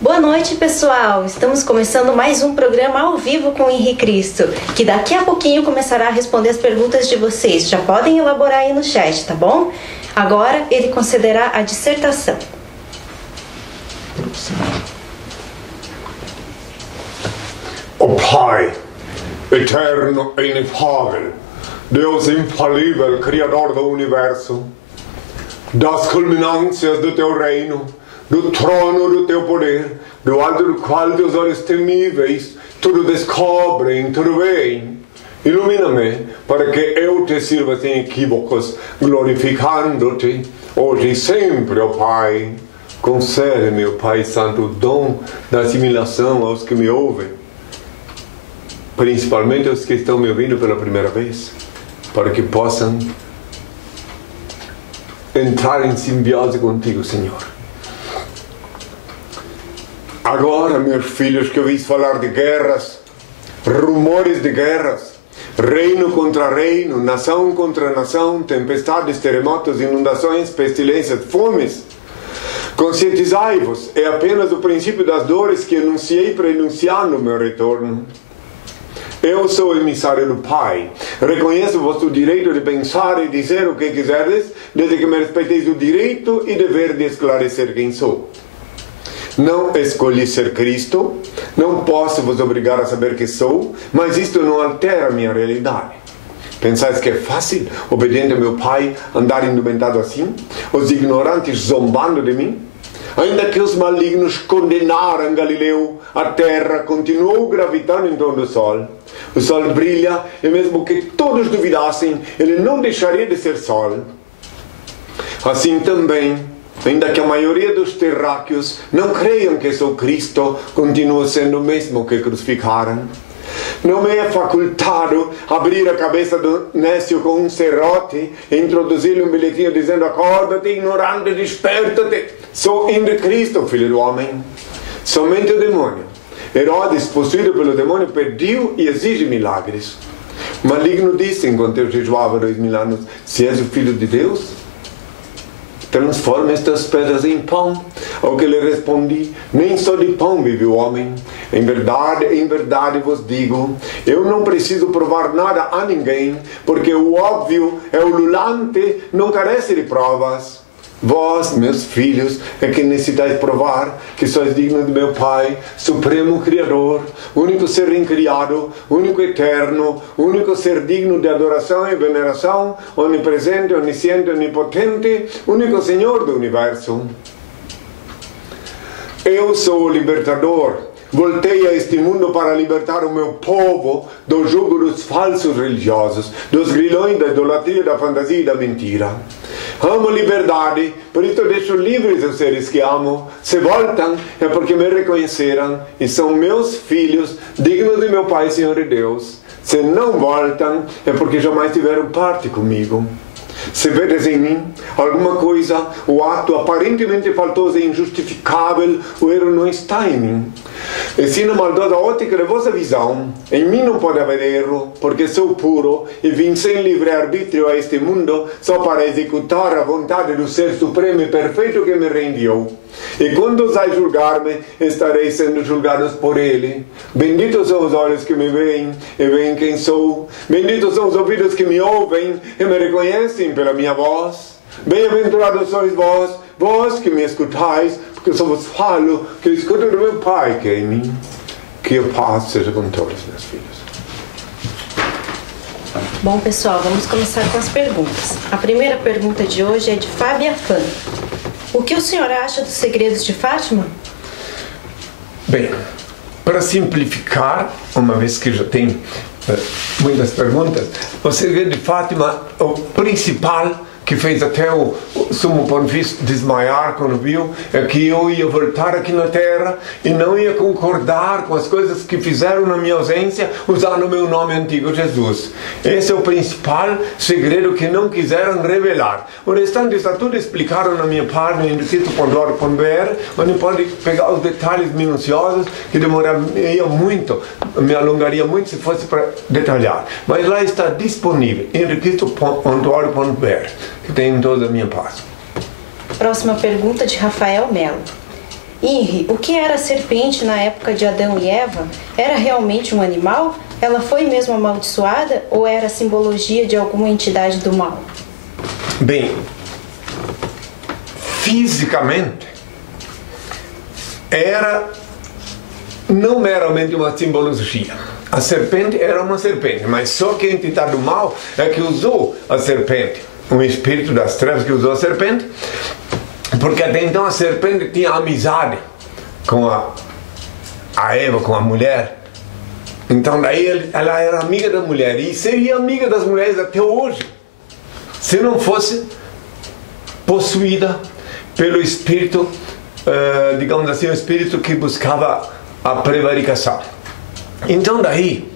Boa noite, pessoal! Estamos começando mais um programa ao vivo com o Henrique Cristo, que daqui a pouquinho começará a responder as perguntas de vocês. Já podem elaborar aí no chat, tá bom? Agora ele concederá a dissertação. O Pai, eterno e inefável, Deus infalível, Criador do Universo, das culminâncias do Teu reino, do trono do Teu poder, do alto do qual Teus olhos temíveis tudo descobrem, tudo veem. Ilumina-me para que eu Te sirva sem equívocos, glorificando-Te, hoje e sempre, ó Pai. Concede-me, ó Pai Santo, o dom da assimilação aos que me ouvem, principalmente aos que estão me ouvindo pela primeira vez, para que possam entrar em simbiose contigo, Senhor. Agora, meus filhos, que ouvis falar de guerras, rumores de guerras, reino contra reino, nação contra nação, tempestades, terremotos, inundações, pestilências, fomes, conscientizai-vos, é apenas o princípio das dores que anunciei prenunciando o meu retorno. Eu sou emissário do Pai. Reconheço o vosso direito de pensar e dizer o que quiserdes, desde que me respeiteis o direito e dever de esclarecer quem sou. Não escolhi ser Cristo, não posso vos obrigar a saber que sou, mas isto não altera a minha realidade. Pensais que é fácil, obediente ao meu Pai, andar indumentado assim? Os ignorantes zombando de mim? Ainda que os malignos condenaram Galileu, a terra continuou gravitando em torno do sol. O sol brilha, e mesmo que todos duvidassem, ele não deixaria de ser sol. Assim também, ainda que a maioria dos terráqueos não creiam que sou Cristo, continuo sendo o mesmo que crucificaram. Não me é facultado abrir a cabeça do nécio com um serrote e introduzir-lhe um bilhetinho dizendo: acorda-te, ignorante, desperta-te. Sou ainda Cristo, filho do homem. Somente o demônio. Herodes, possuído pelo demônio, pediu e exige milagres. O maligno disse, enquanto eu jejuava 2000 anos: se és o filho de Deus, transforma estas pedras em pão. Ao que lhe respondi: nem só de pão vive o homem. Em verdade vos digo, eu não preciso provar nada a ninguém, porque o óbvio é ululante, não carece de provas. Vós, meus filhos, é que necessitais provar que sois dignos de meu Pai, Supremo Criador, único ser incriado, único eterno, único ser digno de adoração e veneração, onipresente, onisciente, onipotente, único Senhor do Universo. Eu sou o libertador. Voltei a este mundo para libertar o meu povo do jugo dos falsos religiosos, dos grilhões da idolatria, da fantasia e da mentira. Amo liberdade, por isso deixo livres os seres que amo. Se voltam, é porque me reconheceram e são meus filhos, dignos de meu Pai, Senhor e Deus. Se não voltam, é porque jamais tiveram parte comigo. Se vedes em mim alguma coisa, o ato aparentemente faltoso e injustificável, o erro não está em mim. E se na maldosa ótica da vossa visão, em mim não pode haver erro, porque sou puro e vim sem livre-arbítrio a este mundo só para executar a vontade do Ser Supremo e Perfeito que me reenviou. E quando osai julgar-me, estareis sendo julgados por Ele. Benditos são os olhos que me veem e veem quem sou. Benditos são os ouvidos que me ouvem e me reconhecem pela minha voz. Bem-aventurados sois vós, vós que me escutais, porque eu só vos falo que escuto do meu Pai que é em mim. Que a paz seja com todos, meus filhos. Bom, pessoal, vamos começar com as perguntas. A primeira pergunta de hoje é de Fábia Fan. O que o senhor acha dos segredos de Fátima? Bem, para simplificar, uma vez que já tem muitas perguntas, o segredo de Fátima, o principal que fez até o sumo pontífice desmaiar quando viu, é que eu ia voltar aqui na Terra e não ia concordar com as coisas que fizeram na minha ausência, usando o meu nome antigo, Jesus. Esse é o principal segredo que não quiseram revelar. O restante está tudo explicado na minha página, henriquito.org.br, onde pode pegar os detalhes minuciosos, que demoraria muito, me alongaria muito se fosse para detalhar. Mas lá está disponível, henriquito.org.br. que tem em toda a minha parte. Próxima pergunta de Rafael Melo. Inri, o que era a serpente na época de Adão e Eva? Era realmente um animal? Ela foi mesmo amaldiçoada ou era simbologia de alguma entidade do mal? Bem, fisicamente, era não meramente uma simbologia. A serpente era uma serpente, mas só que a entidade do mal é que usou a serpente, um espírito das trevas que usou a serpente, porque até então a serpente tinha amizade com a Eva, com a mulher. Então daí ela era amiga da mulher e seria amiga das mulheres até hoje, se não fosse possuída pelo espírito, digamos assim, o espírito que buscava a prevaricação. Então daí,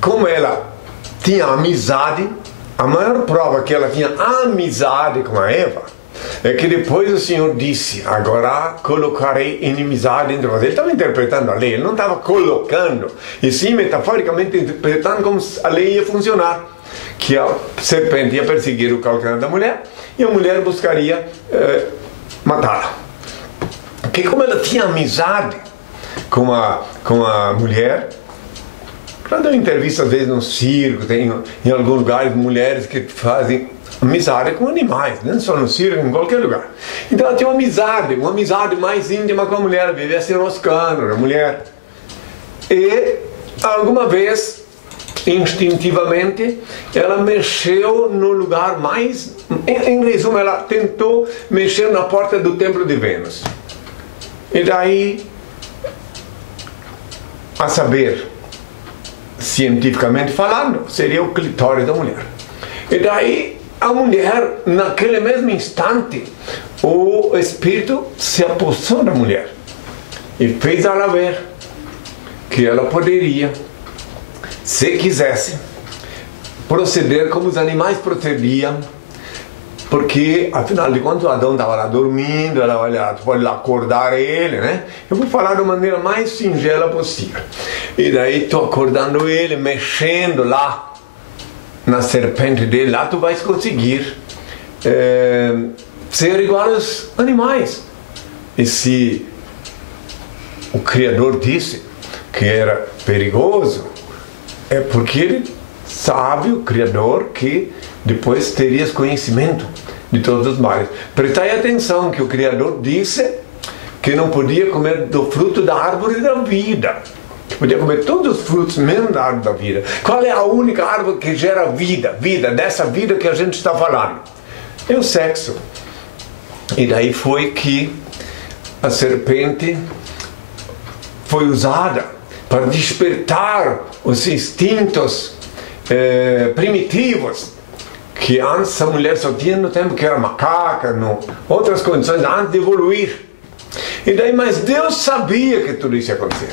como ela tinha amizade, a maior prova que ela tinha amizade com a Eva é que depois o Senhor disse: agora colocarei inimizade entre vocês. Ele estava interpretando a lei, ele não estava colocando, e sim metaforicamente interpretando como a lei ia funcionar, que a serpente ia perseguir o calcanhar da mulher e a mulher buscaria matá-la. Porque como ela tinha amizade com a mulher, já deu entrevista às vezes no circo, tem em alguns lugares mulheres que fazem amizade com animais, não só no circo, em qualquer lugar. Então ela tinha uma amizade mais íntima com a mulher, vivia se enroscando na mulher. E alguma vez, instintivamente, ela mexeu no lugar mais, em resumo, ela tentou mexer na porta do templo de Vênus. E daí, a saber, cientificamente falando, seria o clitóris da mulher. E daí a mulher, naquele mesmo instante, o espírito se apossou da mulher e fez ela ver que ela poderia, se quisesse, proceder como os animais procediam, porque afinal de contas o Adão estava lá dormindo, ela pode lá acordar ele, né? Eu vou falar da maneira mais singela possível. E daí estou acordando ele, mexendo lá na serpente dele, lá tu vais conseguir ser igual aos animais. E se o Criador disse que era perigoso, é porque ele sabe, o Criador, que depois terias conhecimento de todos os males. Prestai atenção que o Criador disse que não podia comer do fruto da árvore da vida. Podia comer todos os frutos, mesmo da árvore da vida. Qual é a única árvore que gera vida? Vida, dessa vida que a gente está falando. É o sexo. E daí foi que a serpente foi usada para despertar os instintos primitivos que antes a mulher só tinha no tempo que era macaca, outras condições, antes de evoluir. E daí, mas Deus sabia que tudo isso ia acontecer.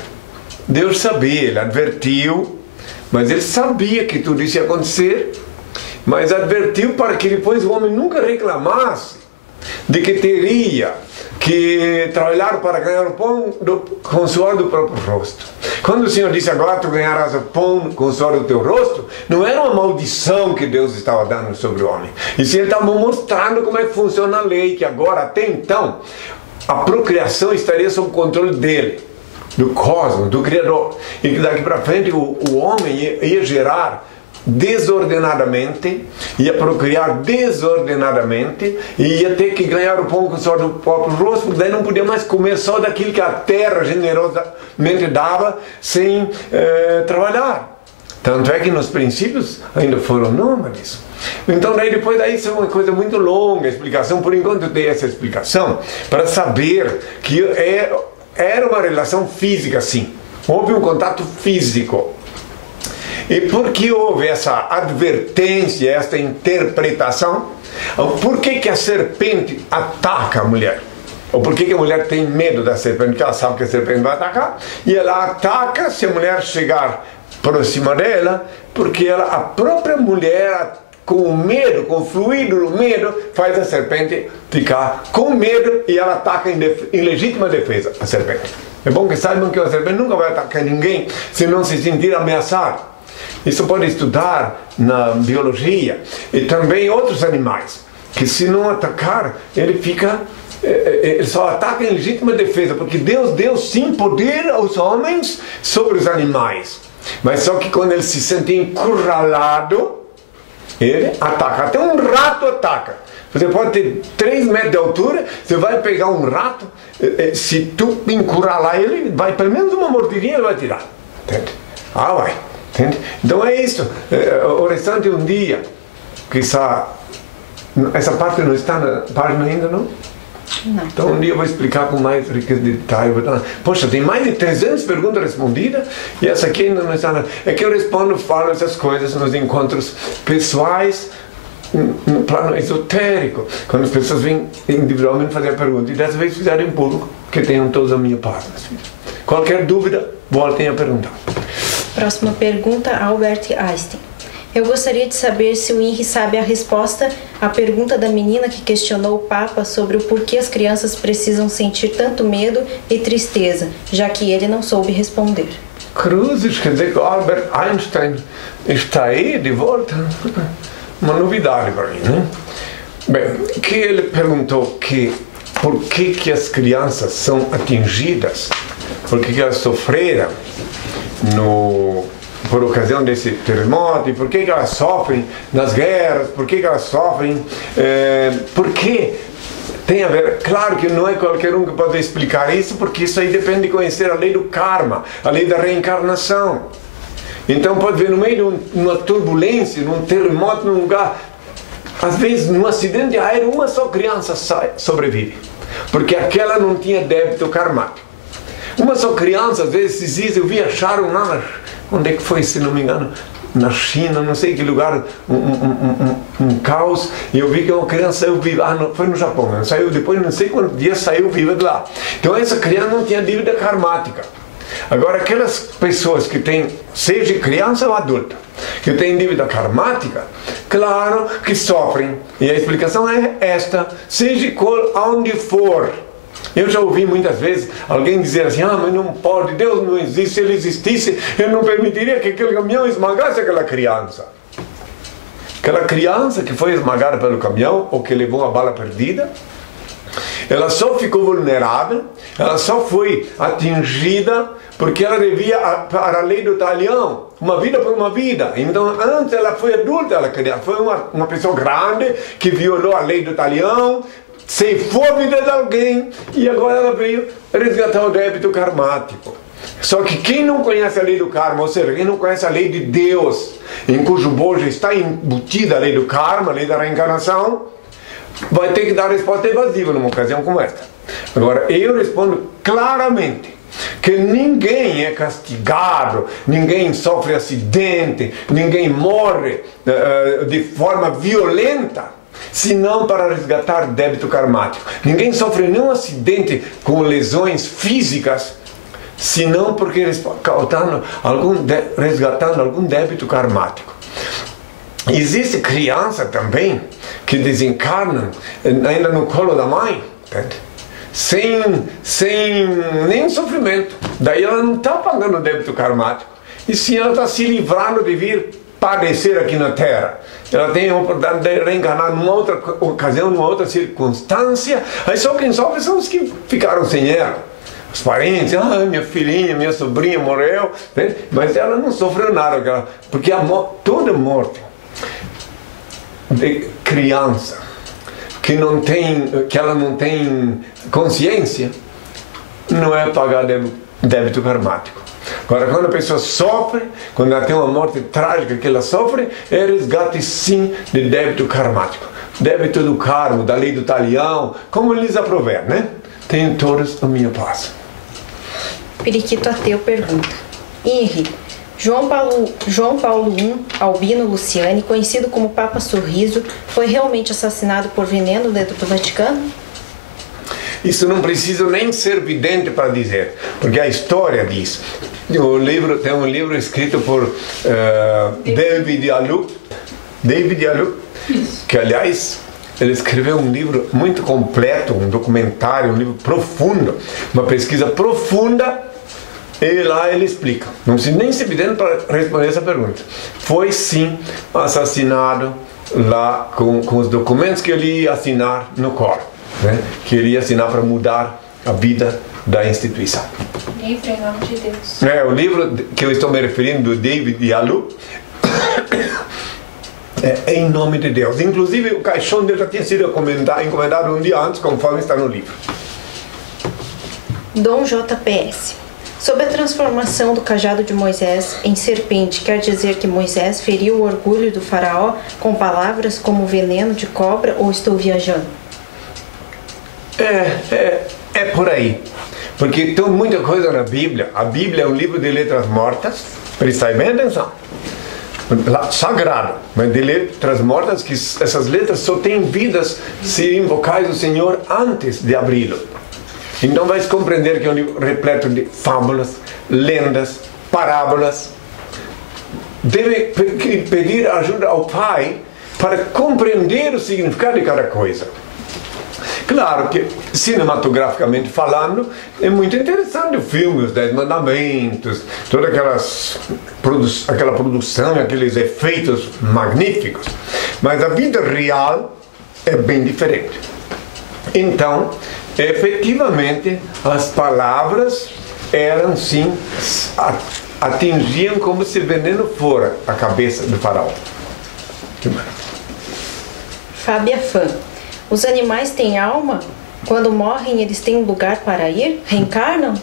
Deus sabia, ele advertiu, mas ele sabia que tudo isso ia acontecer, mas advertiu para que depois o homem nunca reclamasse de que teria que trabalhar para ganhar o pão com o suor do próprio rosto. Quando o Senhor disse: agora tu ganharás o pão com o suor do teu rosto, não era uma maldição que Deus estava dando sobre o homem. E sim, ele estava mostrando como é que funciona a lei, que agora, até então, a procriação estaria sob o controle dele, do cosmos, do Criador. E que daqui para frente o homem ia gerar desordenadamente, ia procriar desordenadamente e ia ter que ganhar o pão com o suor do próprio rosto, porque daí não podia mais comer só daquilo que a terra generosamente dava sem trabalhar. Tanto é que nos princípios ainda foram nômades. Então depois daí isso é uma coisa muito longa a explicação. Por enquanto eu dei essa explicação para saber que era uma relação física, sim. Houve um contato físico. E por que houve essa advertência, essa interpretação? Por que a serpente ataca a mulher? Ou por que a mulher tem medo da serpente? Porque ela sabe que a serpente vai atacar. E ela ataca se a mulher chegar próxima dela, porque a própria mulher, com o medo, com o fluido do medo, faz a serpente ficar com medo e ela ataca em legítima defesa a serpente. É bom que saibam que a serpente nunca vai atacar ninguém se não se sentir ameaçado. Isso pode estudar na biologia e também outros animais. que se não atacar, ele fica... Ele só ataca em legítima defesa, porque Deus deu sim poder aos homens sobre os animais. Mas só que quando ele se sente encurralado, ele ataca. Até um rato ataca. Você pode ter 3 metros de altura, você vai pegar um rato, se tu encurralar ele, vai pelo menos uma mordidinha ele vai tirar. Entende? Vai. Entende? Então é isso. O restante um dia, que essa parte não está na página ainda, não? Não. Então um dia eu vou explicar com mais riqueza de detalhe. Poxa, tem mais de 300 perguntas respondidas e essa aqui ainda não está. É que eu falo essas coisas nos encontros pessoais, no plano esotérico, quando as pessoas vêm individualmente fazer a pergunta. E dessa vez fizeram em público, que tenham todos a minha paz. Qualquer dúvida, voltem a perguntar. Próxima pergunta, Albert Einstein. Eu gostaria de saber se o Henry sabe a resposta à pergunta da menina que questionou o Papa sobre o porquê as crianças precisam sentir tanto medo e tristeza, já que ele não soube responder. Cruzes, quer dizer que o Albert Einstein está aí de volta? Uma novidade para mim, né? Bem, que ele perguntou por que as crianças são atingidas, por que elas sofreram por ocasião desse terremoto, e por que elas sofrem nas guerras, por que elas sofrem, porque tem a ver, claro que não é qualquer um que pode explicar isso, porque isso aí depende de conhecer a lei do karma, a lei da reencarnação. Então pode ver no meio de uma turbulência, num terremoto, num lugar, às vezes num acidente aéreo, uma só criança sobrevive, porque aquela não tinha débito karmático. Uma só criança, às vezes, esses dias eu vi, acharam lá, onde é que foi, se não me engano, na China, não sei que lugar, um caos, e eu vi que uma criança saiu viva, não, foi no Japão, não saiu depois, não sei quantos dias saiu viva de lá. Então essa criança não tinha dívida karmática. Agora, aquelas pessoas que têm, seja criança ou adulta, que têm dívida karmática, claro que sofrem, e a explicação é esta, seja onde for. Eu já ouvi muitas vezes alguém dizer assim, mas não pode, Deus não existe, se ele existisse, ele não permitiria que aquele caminhão esmagasse aquela criança. Aquela criança que foi esmagada pelo caminhão, ou que levou a bala perdida, ela só ficou vulnerável, ela só foi atingida porque ela devia para a lei do talião, uma vida por uma vida. Então antes ela foi adulta, ela foi uma pessoa grande que violou a lei do talião, ceifou a vida de alguém e agora ela veio resgatar o débito karmático. Só que quem não conhece a lei do karma, ou seja, quem não conhece a lei de Deus, em cujo bojo está embutida a lei do karma, a lei da reencarnação, vai ter que dar resposta evasiva numa ocasião como esta. Agora, eu respondo claramente que ninguém é castigado, ninguém sofre acidente, ninguém morre de forma violenta, senão para resgatar débito karmático. Ninguém sofre nenhum acidente com lesões físicas, senão porque resgatando algum débito karmático. Existe criança também que desencarnam ainda no colo da mãe, entende? Sem nenhum sofrimento. Daí ela não está pagando o débito karmático, e sim ela está se livrando de vir padecer aqui na Terra. Ela tem a oportunidade de reencarnar numa outra ocasião, numa outra circunstância. Aí só quem sofre são os que ficaram sem ela. Os parentes, minha filhinha, minha sobrinha morreu, né? Mas ela não sofreu nada, porque toda morte de criança que ela não tem consciência, não é pagar débito karmático. Agora, quando a pessoa sofre, quando ela tem uma morte trágica que ela sofre, é resgate sim de débito karmático. Débito do karma, da lei do talião, como eles aprover, né? Tenham todos a minha paz. Periquito Ateu pergunta: Henry, João Paulo I Albino Luciani, conhecido como Papa Sorriso, foi realmente assassinado por veneno dentro do Vaticano? Isso não precisa nem ser vidente para dizer, porque a história diz. Tem um livro escrito por David Allup, que aliás ele escreveu um livro muito completo, um documentário, um livro profundo, uma pesquisa profunda, e lá ele explica. Não precisa nem ser vidente para responder essa pergunta. Foi sim assassinado lá com os documentos que ele ia assinar no coro, né? Que ele ia assinar para mudar a vida da instituição. Livro em nome de Deus. O livro que eu estou me referindo, do David Yalu, é em nome de Deus. Inclusive o caixão dele já tinha sido encomendado um dia antes, conforme está no livro. Dom JPS. Sobre a transformação do cajado de Moisés em serpente, quer dizer que Moisés feriu o orgulho do faraó com palavras como veneno de cobra, ou estou viajando? É por aí. Porque tem muita coisa na Bíblia. A Bíblia é um livro de letras mortas. Prestai bem atenção. Sagrado, mas de letras mortas, que essas letras só têm vidas se invocais o Senhor antes de abri-lo. Então vais compreender que é um livro repleto de fábulas, lendas, parábolas. Deve pedir ajuda ao Pai para compreender o significado de cada coisa. Claro que, cinematograficamente falando, é muito interessante o filme, os 10 Mandamentos, toda aquela produção, aqueles efeitos magníficos. Mas a vida real é bem diferente. Então, efetivamente, as palavras eram sim, atingiam como se veneno fora a cabeça do faraó. Fábia Fã. Os animais têm alma? Quando morrem, eles têm um lugar para ir? Reencarnam?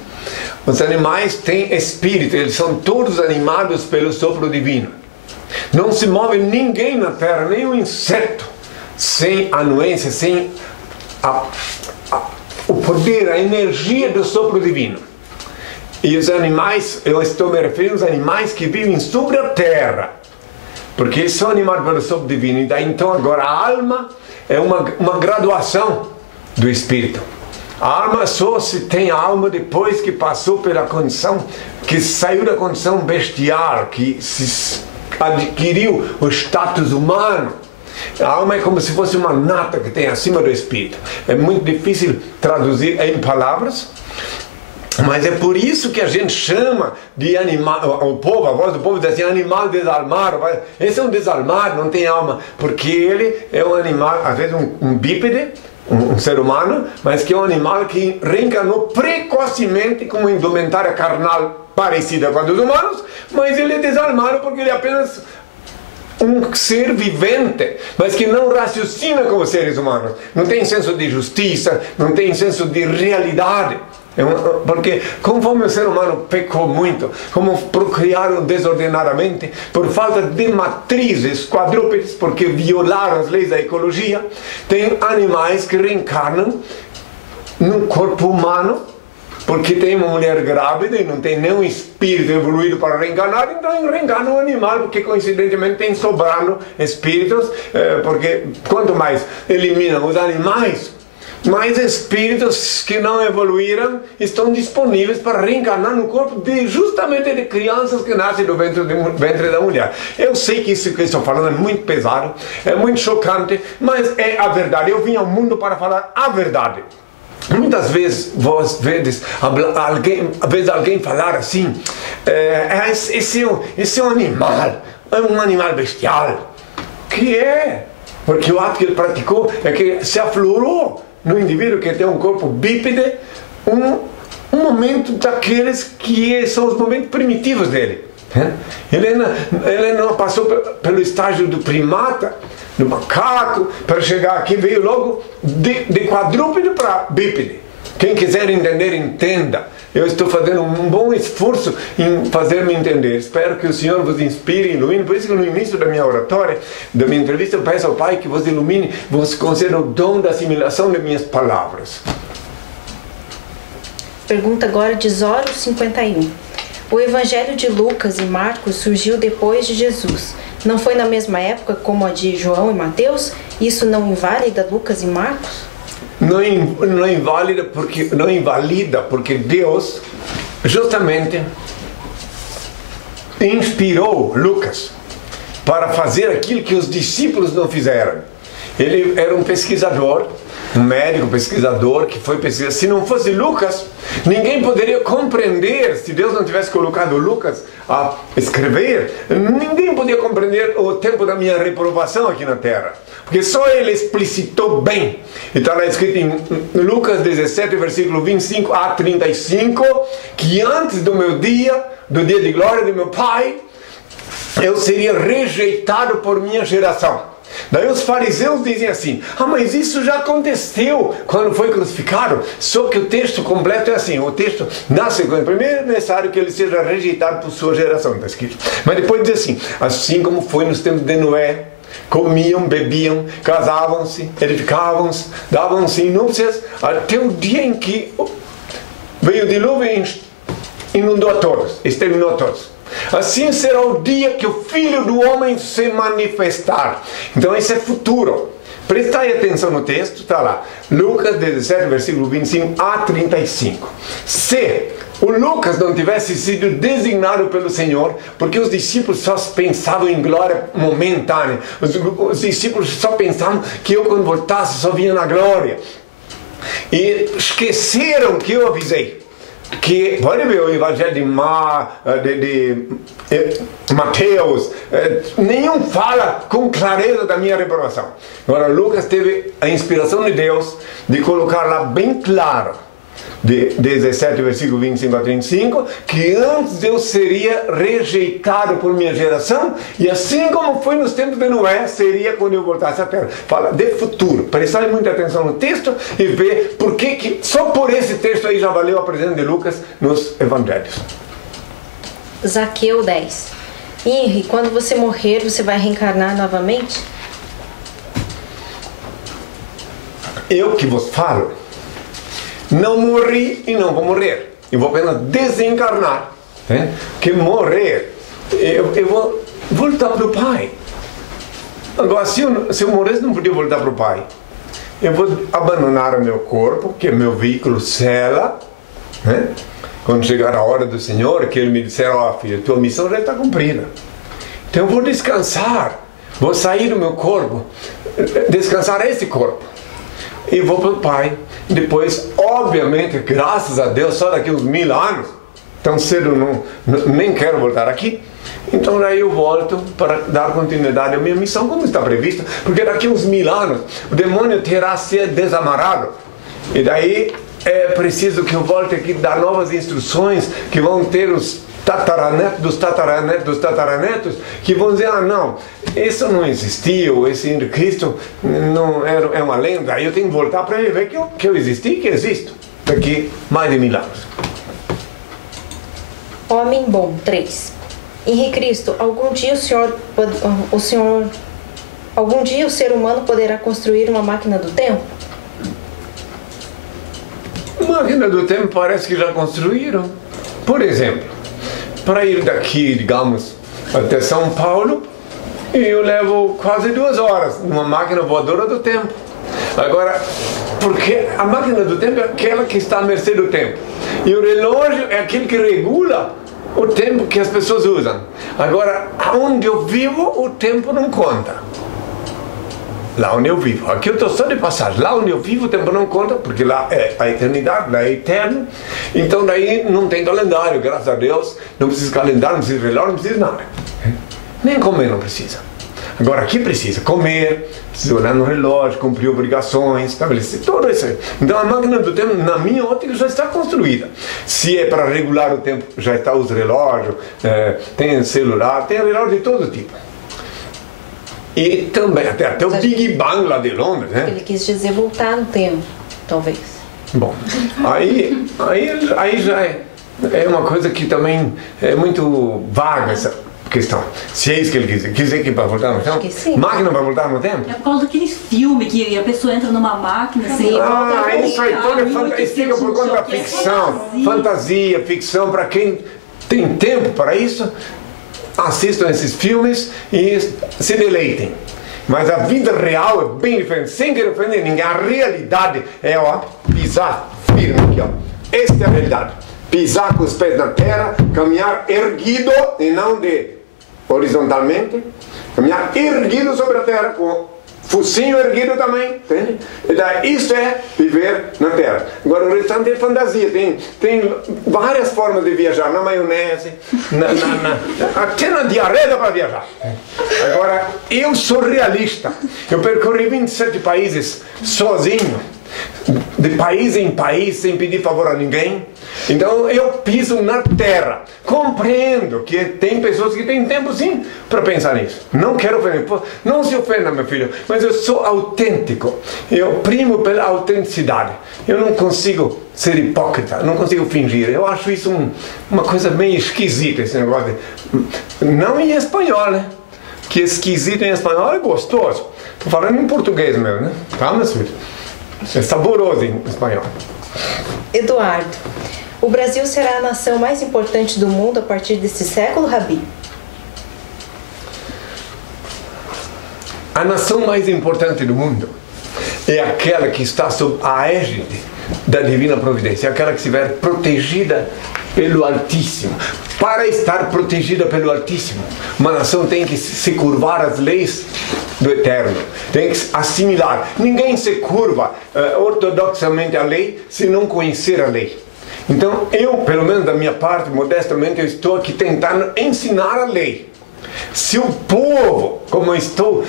Os animais têm espírito, eles são todos animados pelo sopro divino. Não se move ninguém na terra, nem um inseto, sem anuência, sem o poder, a energia do sopro divino. E os animais, eu estou me referindo aos animais que vivem sobre a terra, porque eles são animados pelo sopro divino. E daí então agora a alma é uma graduação do espírito. A alma só se tem alma depois que passou pela condição, que saiu da condição bestial, que se adquiriu o status humano. A alma é como se fosse uma nata que tem acima do espírito. É muito difícil traduzir em palavras, mas é por isso que a gente chama de animal, a voz do povo diz assim, animal desalmado. Esse é um desalmado, não tem alma, porque ele é um animal, às vezes um bípede, um ser humano, mas que é um animal que reencarnou precocemente com uma indumentária carnal parecida com a dos humanos, mas ele é desalmado porque ele é apenas um ser vivente, mas que não raciocina como seres humanos. Não tem senso de justiça, não tem senso de realidade. Porque conforme o ser humano pecou muito, como procriaram desordenadamente, por falta de matrizes quadrúpedes, porque violaram as leis da ecologia, tem animais que reencarnam no corpo humano, porque tem uma mulher grávida e não tem nenhum espírito evoluído para reencarnar, então reencarna um animal, porque coincidentemente tem sobrando espíritos, porque quanto mais eliminam os animais, mais espíritos que não evoluíram estão disponíveis para reencarnar no corpo justamente de crianças que nascem do ventre da mulher. Eu sei que isso que estou falando é muito pesado, é muito chocante, mas é a verdade. Eu vim ao mundo para falar a verdade. Muitas vezes vós vedes alguém falar assim, esse é um animal bestial. Que é? Porque o ato que ele praticou é que se aflorou no indivíduo que tem um corpo bípede um momento daqueles que são os momentos primitivos dele. Ele não passou pelo estágio do primata, do macaco, para chegar aqui, veio logo de quadrúpede para bípede. Quem quiser entender, entenda. Eu estou fazendo um bom esforço em fazer-me entender. Espero que o Senhor vos inspire e ilumine. Por isso que no início da minha oratória, da minha entrevista, eu peço ao Pai que vos ilumine, vos conceda o dom da assimilação de minhas palavras. Pergunta agora de Zoro 51. O Evangelho de Lucas e Marcos surgiu depois de Jesus. Não foi na mesma época como a de João e Mateus? Isso não invalida Lucas e Marcos? Não invalida porque Deus justamente inspirou Lucas para fazer aquilo que os discípulos não fizeram. Ele era um pesquisador um médico, pesquisador, que foi pesquisar. Se não fosse Lucas, ninguém poderia compreender, se Deus não tivesse colocado Lucas a escrever, ninguém podia compreender o tempo da minha reprovação aqui na terra. Porque só ele explicitou bem. E está lá escrito em Lucas 17, versículo 25 a 35, que antes do meu dia, do dia de glória de meu Pai, eu seria rejeitado por minha geração. Daí os fariseus dizem assim: mas isso já aconteceu quando foi crucificado. Só que o texto completo é assim, o texto na sequência, primeiro é necessário que ele seja rejeitado por sua geração, está escrito. Mas depois diz assim como foi nos tempos de Noé, comiam, bebiam, casavam-se, edificavam-se, davam-se em núpcias, até o dia em que veio o dilúvio e inundou a todos, exterminou a todos. Assim será o dia que o Filho do Homem se manifestar. Então esse é futuro. Prestai atenção no texto, está lá. Lucas 17, versículo 25 a 35. Se o Lucas não tivesse sido designado pelo Senhor, porque os discípulos só pensavam em glória momentânea. Os discípulos só pensavam que eu quando voltasse só vinha na glória. E esqueceram que eu avisei. Que pode ver o Evangelho de Mateus, nenhum fala com clareza da minha reprovação. Agora Lucas teve a inspiração de Deus de colocar lá bem claro, de 17 versículo 25 a 35, que antes eu seria rejeitado por minha geração, e assim como foi nos tempos de Noé, seria quando eu voltasse à terra. Fala de futuro. Prestai muita atenção no texto e vê por que só por esse texto aí já valeu a presença de Lucas nos evangelhos. Zaqueu 10. Henri, quando você morrer, você vai reencarnar novamente? Eu que vos falo, não morri e não vou morrer. Eu vou apenas desencarnar. Que morrer, eu vou voltar para o Pai. Agora, se eu morresse, não podia voltar para o Pai. Eu vou abandonar o meu corpo, que é meu veículo cela. Quando chegar a hora do Senhor, que Ele me disser: filho, tua missão já está cumprida. Então eu vou descansar. Vou sair do meu corpo, descansar esse corpo. E vou para o Pai. Depois, obviamente, graças a Deus, só daqui uns 1000 anos, tão cedo nem quero voltar aqui. Então daí eu volto para dar continuidade à minha missão, como está prevista. Porque daqui uns 1000 anos, o demônio terá sido desamarrado. E daí é preciso que eu volte aqui dar novas instruções, que vão ter os tataranetos dos tataranetos dos tataranetos, que vão dizer: não, isso não existiu, esse Cristo não é uma lenda. Aí eu tenho que voltar para ele ver que eu existi, que existo daqui mais de 1000 anos. Homem bom 3. Henri Cristo, algum dia o ser humano poderá construir uma máquina do tempo? Máquina do tempo parece que já construíram. Por exemplo, para ir daqui, digamos, até São Paulo, eu levo quase 2 horas numa máquina voadora do tempo. Agora, porque a máquina do tempo é aquela que está à mercê do tempo. E o relógio é aquele que regula o tempo que as pessoas usam. Agora, onde eu vivo, o tempo não conta. Lá onde eu vivo. Aqui eu estou só de passagem. Lá onde eu vivo, o tempo não conta, porque lá é a eternidade, lá é eterno. Então daí não tem calendário, graças a Deus. Não precisa calendário, não precisa relógio, não precisa nada. Nem comer não precisa. Agora aqui precisa comer, precisa olhar no relógio, cumprir obrigações, estabelecer tudo isso. Então a máquina do tempo, na minha ótica, já está construída. Se é para regular o tempo, já está os relógios, tem celular, tem relógio de todo tipo. E também, até o Big Bang lá de Londres, né? Ele quis dizer voltar no tempo, talvez. Bom, aí já é uma coisa que também é muito vaga essa questão. Se é isso que ele quis dizer que para voltar no tempo? Acho que sim. Máquina para voltar no tempo? É por causa daquele filme que a pessoa entra numa máquina assim. Isso aí tudo é fantasia por conta da ficção. Fantasia, ficção, para quem tem tempo para isso, assistam esses filmes e se deleitem. Mas a vida real é bem diferente, sem querer ofender ninguém. A realidade é pisar firme aqui, Esta é a realidade. Pisar com os pés na terra, caminhar erguido e não horizontalmente. Caminhar erguido sobre a terra com focinho erguido também, entende? Então, isso é viver na Terra. Agora, o restante é fantasia. Tem várias formas de viajar, na maionese, até na diarreia dá para viajar. Agora, eu sou realista. Eu percorri 27 países sozinho, de país em país, sem pedir favor a ninguém. Então eu piso na terra. Compreendo que tem pessoas que têm tempo sim para pensar nisso. Não quero ofender. Não se ofenda, meu filho, mas eu sou autêntico. Eu primo pela autenticidade. Eu não consigo ser hipócrita, não consigo fingir. Eu acho isso uma coisa meio esquisita, esse negócio de... Não em espanhol, né? Que esquisito em espanhol é gostoso. Estou falando em português mesmo, né? Calma, filho. É saboroso em espanhol. Eduardo, o Brasil será a nação mais importante do mundo a partir desse século, Rabi? A nação mais importante do mundo é aquela que está sob a égide da divina providência, é aquela que estiver protegida pelo Altíssimo. Para estar protegida pelo Altíssimo, uma nação tem que se curvar às leis do Eterno, tem que assimilar. Ninguém se curva ortodoxamente à lei se não conhecer a lei. Então eu, pelo menos da minha parte, modestamente, eu estou aqui tentando ensinar a lei. Se o povo, como eu estou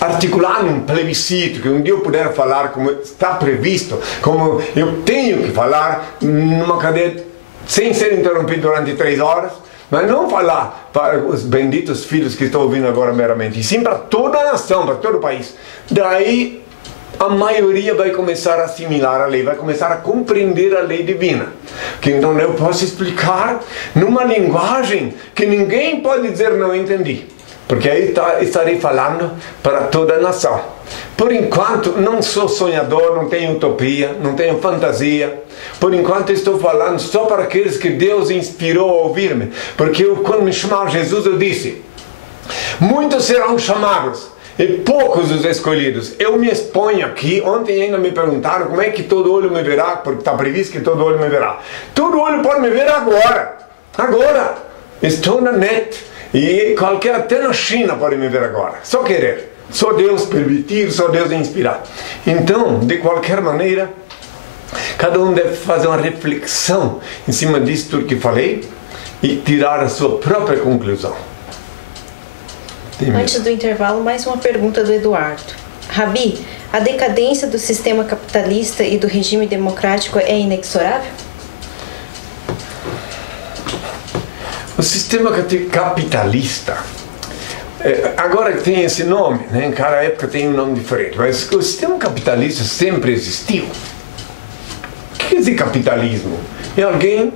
articulando um plebiscito, que um dia eu puder falar como está previsto, como eu tenho que falar numa cadeia sem ser interrompido durante 3 horas, mas não falar para os benditos filhos que estão ouvindo agora meramente, e sim para toda a nação, para todo o país. Daí a maioria vai começar a assimilar a lei, vai começar a compreender a lei divina. Que então eu posso explicar numa linguagem que ninguém pode dizer não entendi. Porque aí estarei falando para toda a nação. Por enquanto, não sou sonhador, não tenho utopia, não tenho fantasia. Por enquanto, estou falando só para aqueles que Deus inspirou a ouvir-me. Porque quando me chamaram Jesus, eu disse: muitos serão chamados e poucos os escolhidos. Eu me exponho aqui. Ontem ainda me perguntaram como é que todo olho me verá, porque está previsto que todo olho me verá. Todo olho pode me ver agora. Agora. Estou na net. E qualquer, até na China pode me ver agora. Só querer. Só Deus permitir, só Deus inspirar. Então, de qualquer maneira, cada um deve fazer uma reflexão em cima disso tudo que falei e tirar a sua própria conclusão. Antes do intervalo, mais uma pergunta do Eduardo. Rabi, a decadência do sistema capitalista e do regime democrático é inexorável? O sistema capitalista, agora que tem esse nome, né? Em cada época tem um nome diferente, mas o sistema capitalista sempre existiu. O que quer dizer capitalismo? É alguém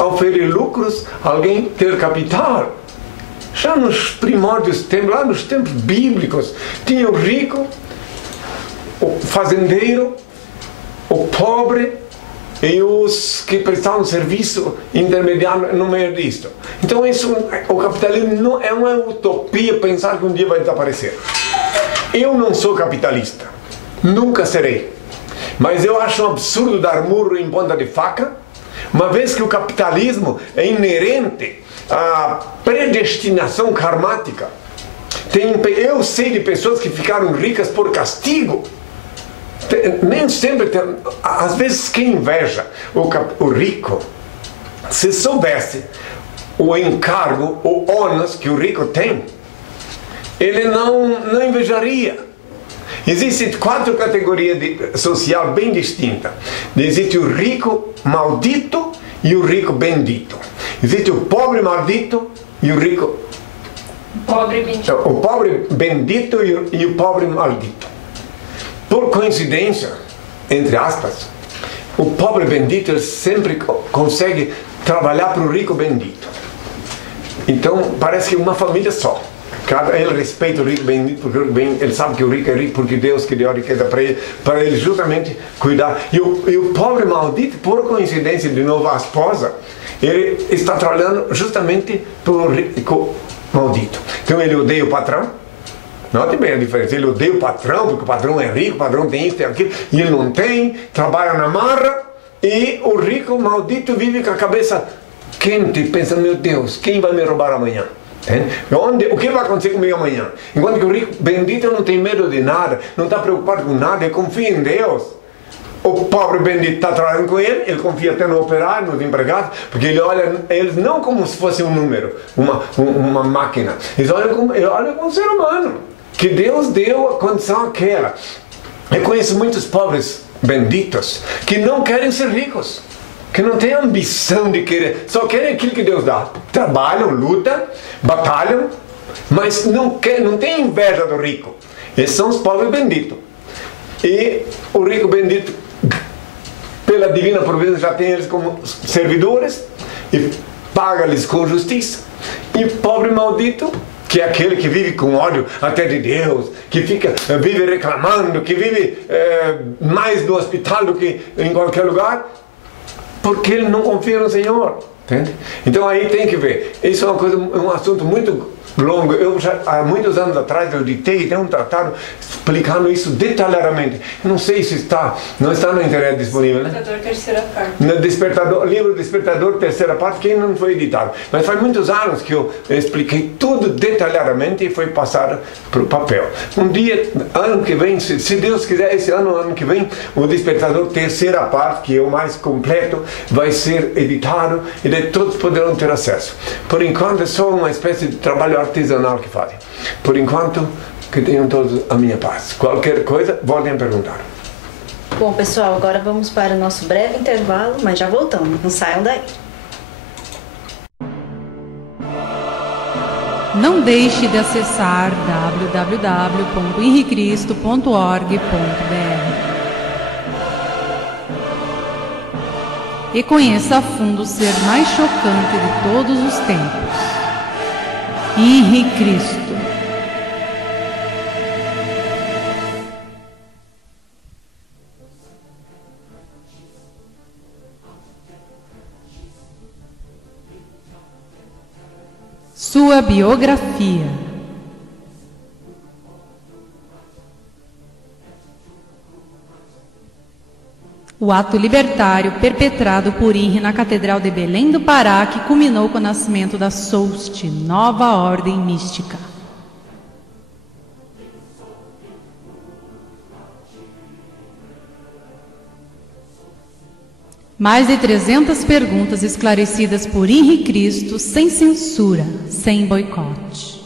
oferecer lucros, alguém ter capital. Já nos primórdios tempos, lá nos tempos bíblicos, tinha o rico, o fazendeiro, o pobre e os que prestavam serviço intermediário no meio disto. Então isso, o capitalismo não é uma utopia pensar que um dia vai desaparecer. Eu não sou capitalista, nunca serei. Mas eu acho um absurdo dar murro em ponta de faca, uma vez que o capitalismo é inerente à predestinação karmática. Eu sei de pessoas que ficaram ricas por castigo. Nem sempre às vezes quem inveja o rico, se soubesse o encargo, o ônus que o rico tem, ele não invejaria. Existem 4 categorias social bem distintas. Existe o rico maldito e o rico bendito. Existe o pobre maldito e o rico pobre bendito. O pobre bendito e o pobre maldito. Por coincidência, entre aspas, o pobre bendito ele sempre consegue trabalhar para o rico bendito. Então parece que uma família só. Ele respeita o rico bendito porque ele sabe que o rico é rico porque Deus que deu a riqueza para ele justamente cuidar. E o pobre maldito, por coincidência, de novo a esposa, ele está trabalhando justamente para o rico maldito. Então ele odeia o patrão. Note bem a diferença. Ele odeia o patrão, porque o patrão é rico, o patrão tem isso, tem aquilo, e ele não tem, trabalha na marra, e o rico maldito vive com a cabeça quente, pensa, meu Deus, quem vai me roubar amanhã? O que vai acontecer comigo amanhã? Enquanto que o rico bendito não tem medo de nada, não está preocupado com nada, ele confia em Deus. O pobre bendito está trabalhando com ele confia até no operário, nos empregados, porque ele olha eles não como se fosse um número, uma máquina. Ele olha como um ser humano, que Deus deu a condição aquela. Eu conheço muitos pobres benditos que não querem ser ricos, que não têm ambição de querer, só querem aquilo que Deus dá. Trabalham, lutam, batalham, mas não têm inveja do rico. Esses são os pobres benditos. E o rico bendito, pela divina providência, já tem eles como servidores e paga-lhes com justiça. E o pobre maldito, que é aquele que vive com ódio até de Deus, que vive reclamando, que vive mais no hospital do que em qualquer lugar, porque ele não confia no Senhor. Entende? Então aí tem que ver. Isso é um assunto muito longo. Eu já, há muitos anos atrás eu ditei um tratado explicando isso detalhadamente. Não sei se não está na internet disponível, né? Despertador, terceira parte. No livro Despertador, terceira parte, que ainda não foi editado. Mas faz muitos anos que eu expliquei tudo detalhadamente e foi passado para o papel. Um dia, ano que vem, se Deus quiser, esse ano que vem, o Despertador, terceira parte, que é o mais completo, vai ser editado e daí todos poderão ter acesso. Por enquanto é só uma espécie de trabalho artesanal que fazem. Por enquanto, que tenham todos a minha paz. Qualquer coisa, voltem a perguntar. Bom, pessoal, agora vamos para o nosso breve intervalo, mas já voltamos, não saiam daí. Não deixe de acessar www.henricristo.org.br e conheça a fundo o ser mais chocante de todos os tempos, Henri Cristo. Sua biografia. O ato libertário perpetrado por Henri na Catedral de Belém do Pará, que culminou com o nascimento da SOUST, nova ordem mística. Mais de 300 perguntas esclarecidas por Henri Cristo, sem censura, sem boicote.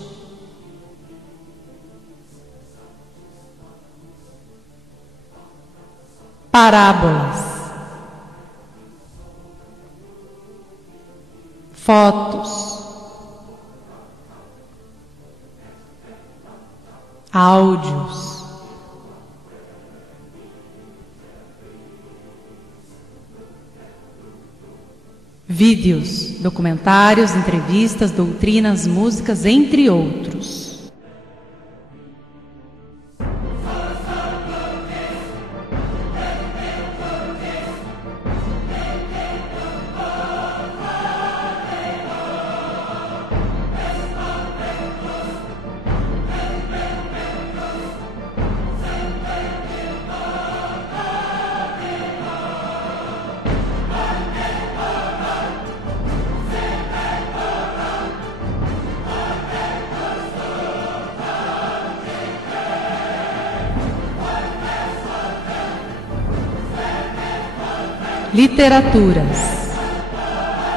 Parábolas. Fotos. Áudios. Vídeos, documentários, entrevistas, doutrinas, músicas, entre outros. Literaturas.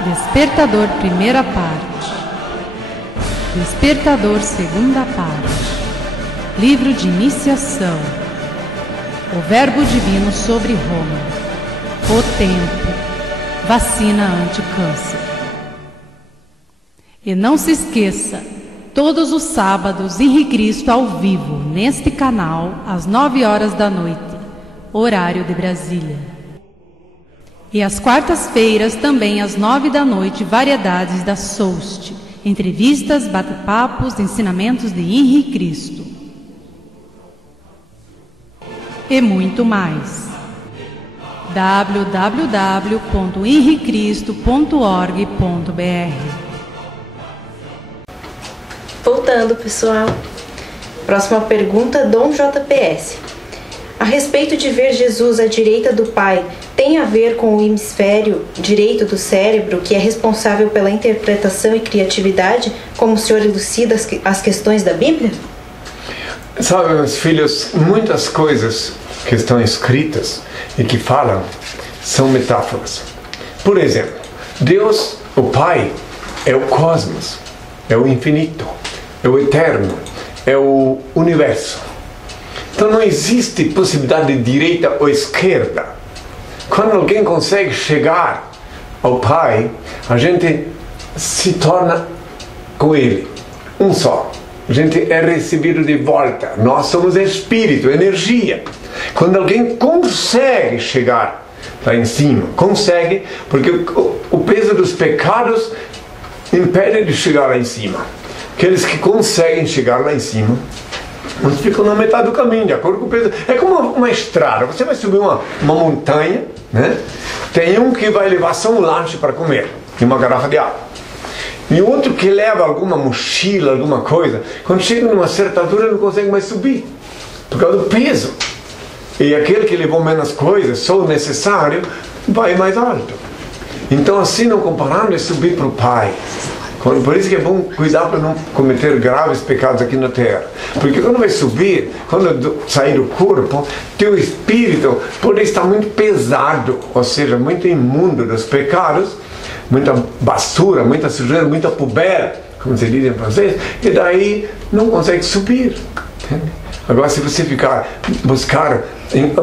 Despertador, primeira parte. Despertador, segunda parte. Livro de iniciação. O Verbo Divino sobre Roma. O Tempo. Vacina anti-câncer. E não se esqueça, todos os sábados, Henri Cristo ao vivo, neste canal, às 9 horas da noite, horário de Brasília. E às quartas-feiras, também às 9 da noite, variedades da SOUST, entrevistas, bate-papos, ensinamentos de Henri Cristo. E muito mais. www.henricristo.org.br. Voltando, pessoal. Próxima pergunta, Dom JPS. A respeito de ver Jesus à direita do Pai, tem a ver com o hemisfério direito do cérebro, que é responsável pela interpretação e criatividade, como o senhor elucida as questões da Bíblia? Sabe, meus filhos, muitas coisas que estão escritas e que falam são metáforas. Por exemplo, Deus, o Pai, é o cosmos, é o infinito, é o eterno, é o universo. Então não existe possibilidade de direita ou esquerda. Quando alguém consegue chegar ao Pai, a gente se torna com Ele, um só. A gente é recebido de volta. Nós somos espírito, energia. Quando alguém consegue chegar lá em cima, consegue, porque o peso dos pecados impede de chegar lá em cima. Aqueles que conseguem chegar lá em cima, eles ficam na metade do caminho, de acordo com o peso. É como uma estrada. Você vai subir uma montanha, né? Tem um que vai levar só um lanche para comer e uma garrafa de água. E outro que leva alguma mochila, alguma coisa. Quando chega numa certa altura, não consegue mais subir, por causa do peso. E aquele que levou menos coisas, só o necessário, vai mais alto. Então, assim, não comparando, é subir para o Pai. Por isso que é bom cuidar para não cometer graves pecados aqui na terra. Porque quando vai subir, quando sair do corpo, teu espírito pode estar muito pesado, ou seja, muito imundo dos pecados, muita basura, muita sujeira, muita poeira, como se diz em francês, e daí não consegue subir. Agora, se você buscar,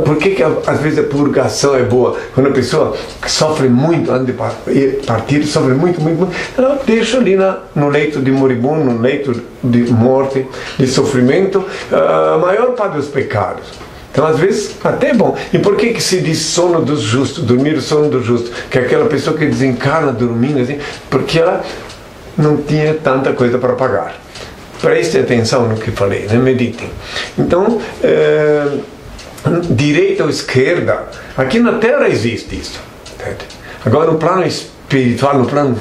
por que às vezes a purgação é boa? Quando a pessoa sofre muito antes de partir, sofre muito, ela deixa ali no leito de moribundo, no leito de morte, de sofrimento, a maior parte dos pecados. Então, às vezes, até é bom. E por que se diz sono dos justos, dormir o sono dos justos? Que é aquela pessoa que desencarna dormindo, assim, porque ela não tinha tanta coisa para pagar. Prestem atenção no que falei, né? Meditem. Então, direita ou esquerda, aqui na Terra existe isso. Agora, no plano espiritual, no plano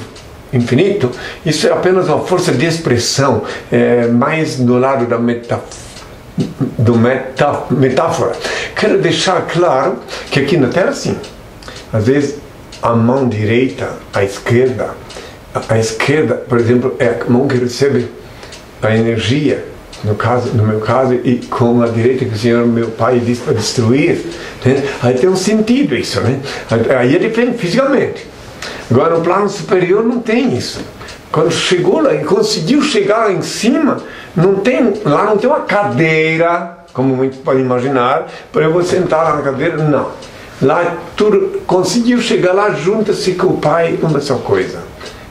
infinito, isso é apenas uma força de expressão, mais no lado da metáfora. Quero deixar claro que aqui na Terra, sim, às vezes a mão direita, a esquerda, por exemplo, é a mão que recebe a energia, no meu caso, e com a direita que o Senhor, meu Pai, diz para destruir, né? Aí tem um sentido isso, né? Aí é diferente fisicamente. Agora, no plano superior não tem isso. Quando chegou lá e conseguiu chegar lá em cima, lá não tem uma cadeira, como muitos podem imaginar, para eu vou sentar lá na cadeira, não. Lá tudo, conseguiu chegar lá, junta-se com o Pai, uma só coisa.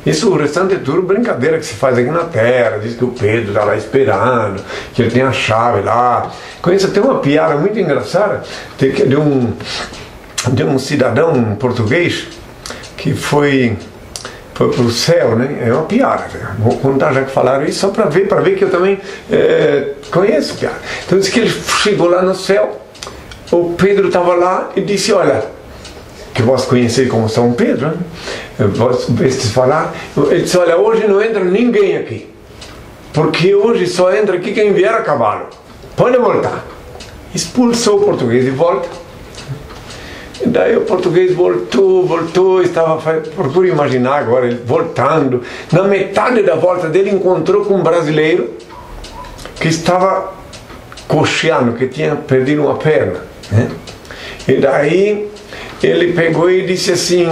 Isso, o restante é tudo brincadeira que se faz aqui na Terra. Diz que o Pedro está lá esperando, que ele tem a chave lá. Com isso, tem uma piada muito engraçada de um cidadão português que foi para o céu, né? É uma piada. Vou contar já que falaram isso, só para ver que eu também conheço a piada. Então, diz que ele chegou lá no céu, o Pedro estava lá e disse, olha, que vós conheceis como São Pedro, né? Vós vestes falar, ele disse, olha, hoje não entra ninguém aqui, porque hoje só entra aqui quem vier a cavalo, pode voltar. Expulsou o português de volta. E daí o português voltou, estava, procura imaginar agora, ele voltando, na metade da volta dele encontrou com um brasileiro que estava coxeando, que tinha perdido uma perna, né? E daí ele pegou e disse assim,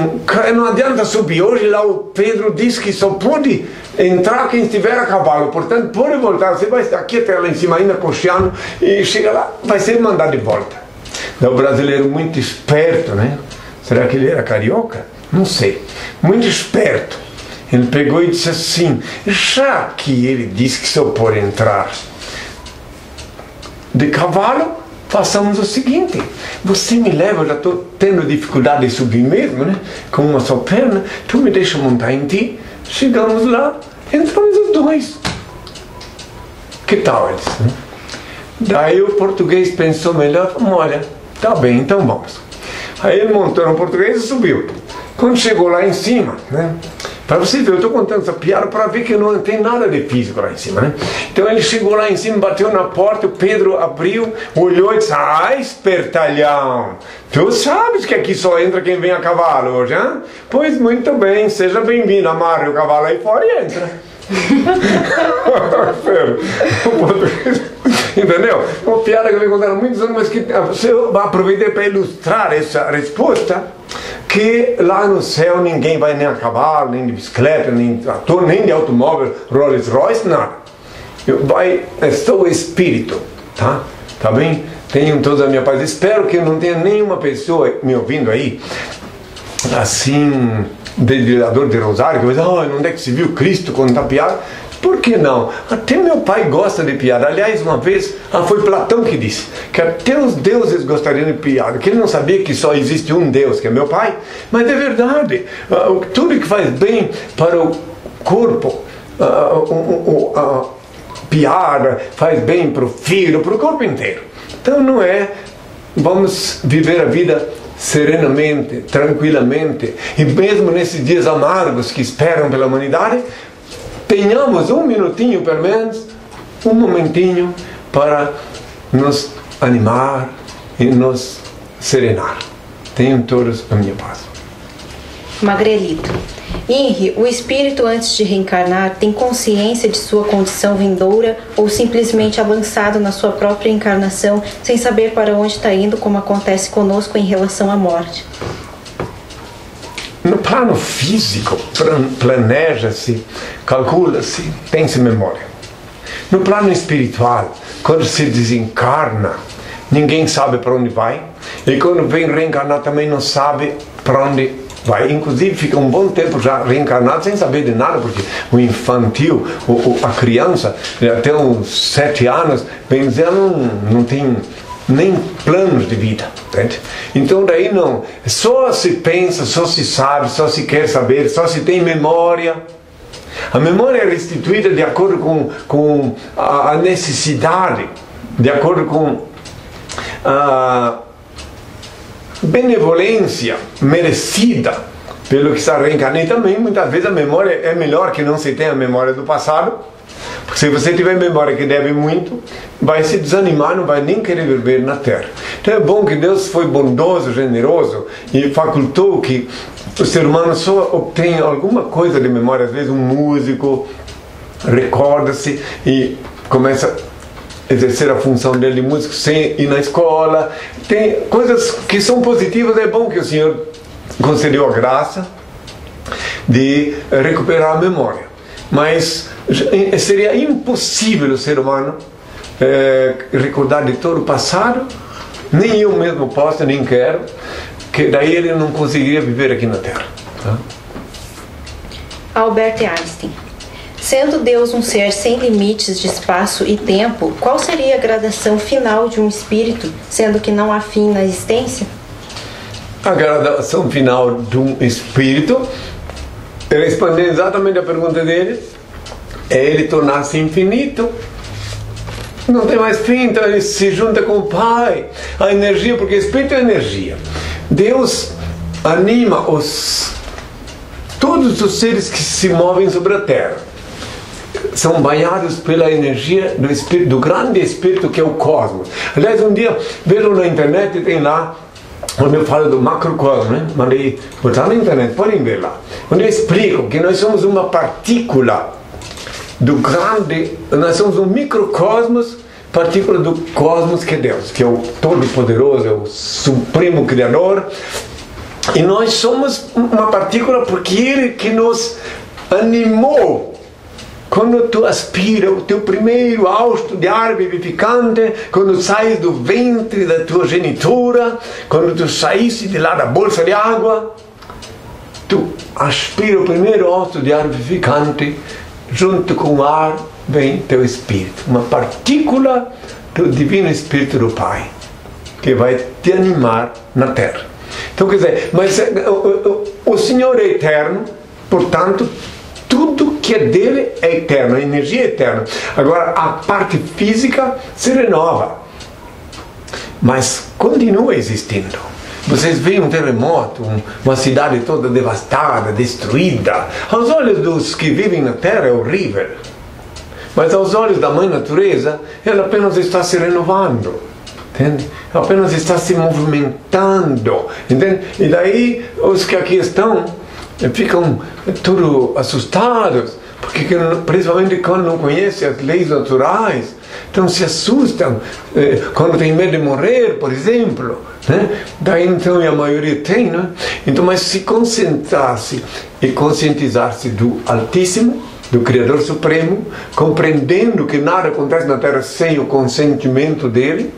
não adianta subir, hoje lá o Pedro disse que só pode entrar quem estiver a cavalo, portanto pode voltar, você vai estar aqui até lá em cima ainda coxeando, e chega lá, vai ser mandado de volta. Daí o brasileiro muito esperto, né? Será que ele era carioca? Não sei, muito esperto, ele pegou e disse assim, já que ele disse que só pode entrar de cavalo, façamos o seguinte, você me leva, eu já estou tendo dificuldade de subir mesmo, né? Com uma só perna, tu me deixa montar em ti, chegamos lá, entramos os dois. Que tal eles? Né? Daí o português pensou melhor, olha, tá bem, então vamos. Aí ele montou no português e subiu. Quando chegou lá em cima, né? Para você ver, eu estou contando essa piada para ver que não tem nada de físico lá em cima, né? Então ele chegou lá em cima, bateu na porta, o Pedro abriu, olhou e disse: ah, espertalhão, tu sabes que aqui só entra quem vem a cavalo hoje, hein? Pois muito bem, seja bem-vindo, amarre o cavalo aí fora e entra. Entendeu? Uma piada que eu me contaram há muitos anos, mas que eu aproveitei para ilustrar essa resposta, que lá no céu ninguém vai nem a cavalo, nem de bicicleta, nem de ator, nem de automóvel, Rolls Royce, nada. É só o espírito, tá? Tá bem? Tenham todos a minha paz. Espero que não tenha nenhuma pessoa me ouvindo aí, assim, dedilhador de rosário, que vai dizer: oh, onde é que se viu Cristo contar piada? Por que não? Até meu pai gosta de piada. Aliás, uma vez, foi Platão que disse que até os deuses gostariam de piada, que ele não sabia que só existe um Deus, que é meu pai. Mas é verdade. Tudo que faz bem para o corpo, piada, faz bem para o filho, para o corpo inteiro. Então não é, vamos viver a vida serenamente, tranquilamente, e mesmo nesses dias amargos que esperam pela humanidade, tenhamos um minutinho, pelo menos, um momentinho para nos animar e nos serenar. Tenham todos a minha paz. Magrelito. Henri, o espírito antes de reencarnar tem consciência de sua condição vindoura ou simplesmente avançado na sua própria encarnação sem saber para onde está indo, como acontece conosco em relação à morte? No plano físico, planeja-se, calcula-se, tem-se memória. No plano espiritual, quando se desencarna, ninguém sabe para onde vai. E quando vem reencarnar também não sabe para onde vai. Inclusive fica um bom tempo já reencarnado sem saber de nada, porque o infantil, a criança, até uns 7 anos, bem dizer, não tem nem planos de vida, entende? Então daí não, só se pensa, só se sabe, só se quer saber, só se tem memória. A memória é restituída de acordo com a necessidade, de acordo com a benevolência merecida pelo que está reencarnado. E também muitas vezes a memória é melhor que não se tenha a memória do passado. Porque se você tiver memória que deve muito, vai se desanimar, não vai nem querer viver na Terra. Então é bom que Deus foi bondoso, generoso e facultou que o ser humano só obtenha alguma coisa de memória. Às vezes um músico recorda-se e começa a exercer a função dele de músico sem ir na escola. Tem coisas que são positivas. É bom que o Senhor concedeu a graça de recuperar a memória. Mas seria impossível o ser humano recordar de todo o passado, nem eu mesmo posso, nem quero, que daí ele não conseguiria viver aqui na Terra. Tá? Albert Einstein. Sendo Deus um ser sem limites de espaço e tempo, qual seria a gradação final de um espírito, sendo que não há fim na existência? A gradação final de um espírito, respondendo exatamente a pergunta dele, é ele tornar-se infinito. Não tem mais fim, então ele se junta com o Pai. A energia, porque espírito é energia. Deus anima todos os seres que se movem sobre a Terra. São banhados pela energia do espírito, do grande espírito que é o cosmos. Aliás, um dia, vejam na internet, tem lá onde eu falo do macrocosmo, né? Mandei botar na internet, podem ver lá. Onde eu explico que nós somos uma partícula do grande, nós somos um microcosmos, partícula do cosmos que é Deus, que é o Todo-Poderoso, é o Supremo Criador. E nós somos uma partícula porque Ele que nos animou. Quando tu aspira o teu primeiro hausto de ar vivificante, quando sais do ventre da tua genitora, quando tu saísse de lá da bolsa de água, tu aspira o primeiro hausto de ar vivificante, junto com o ar vem teu espírito, uma partícula do divino Espírito do Pai, que vai te animar na Terra. Então quer dizer, mas o Senhor é eterno, portanto, tudo que é dele é eterno, a energia é eterna. Agora, a parte física se renova, mas continua existindo. vocês veem um terremoto, uma cidade toda devastada, destruída. Aos olhos dos que vivem na Terra é horrível. Mas aos olhos da Mãe Natureza, ela apenas está se renovando. Entende? Ela apenas está se movimentando. Entende? E daí os que aqui estão ficam todos assustados. Porque principalmente quando não conhecem as leis naturais, então se assustam quando tem medo de morrer, por exemplo, né? Daí então a maioria tem, né? Então, mas se concentrar-se e conscientizar-se do Altíssimo, do Criador Supremo, compreendendo que nada acontece na Terra sem o consentimento dele,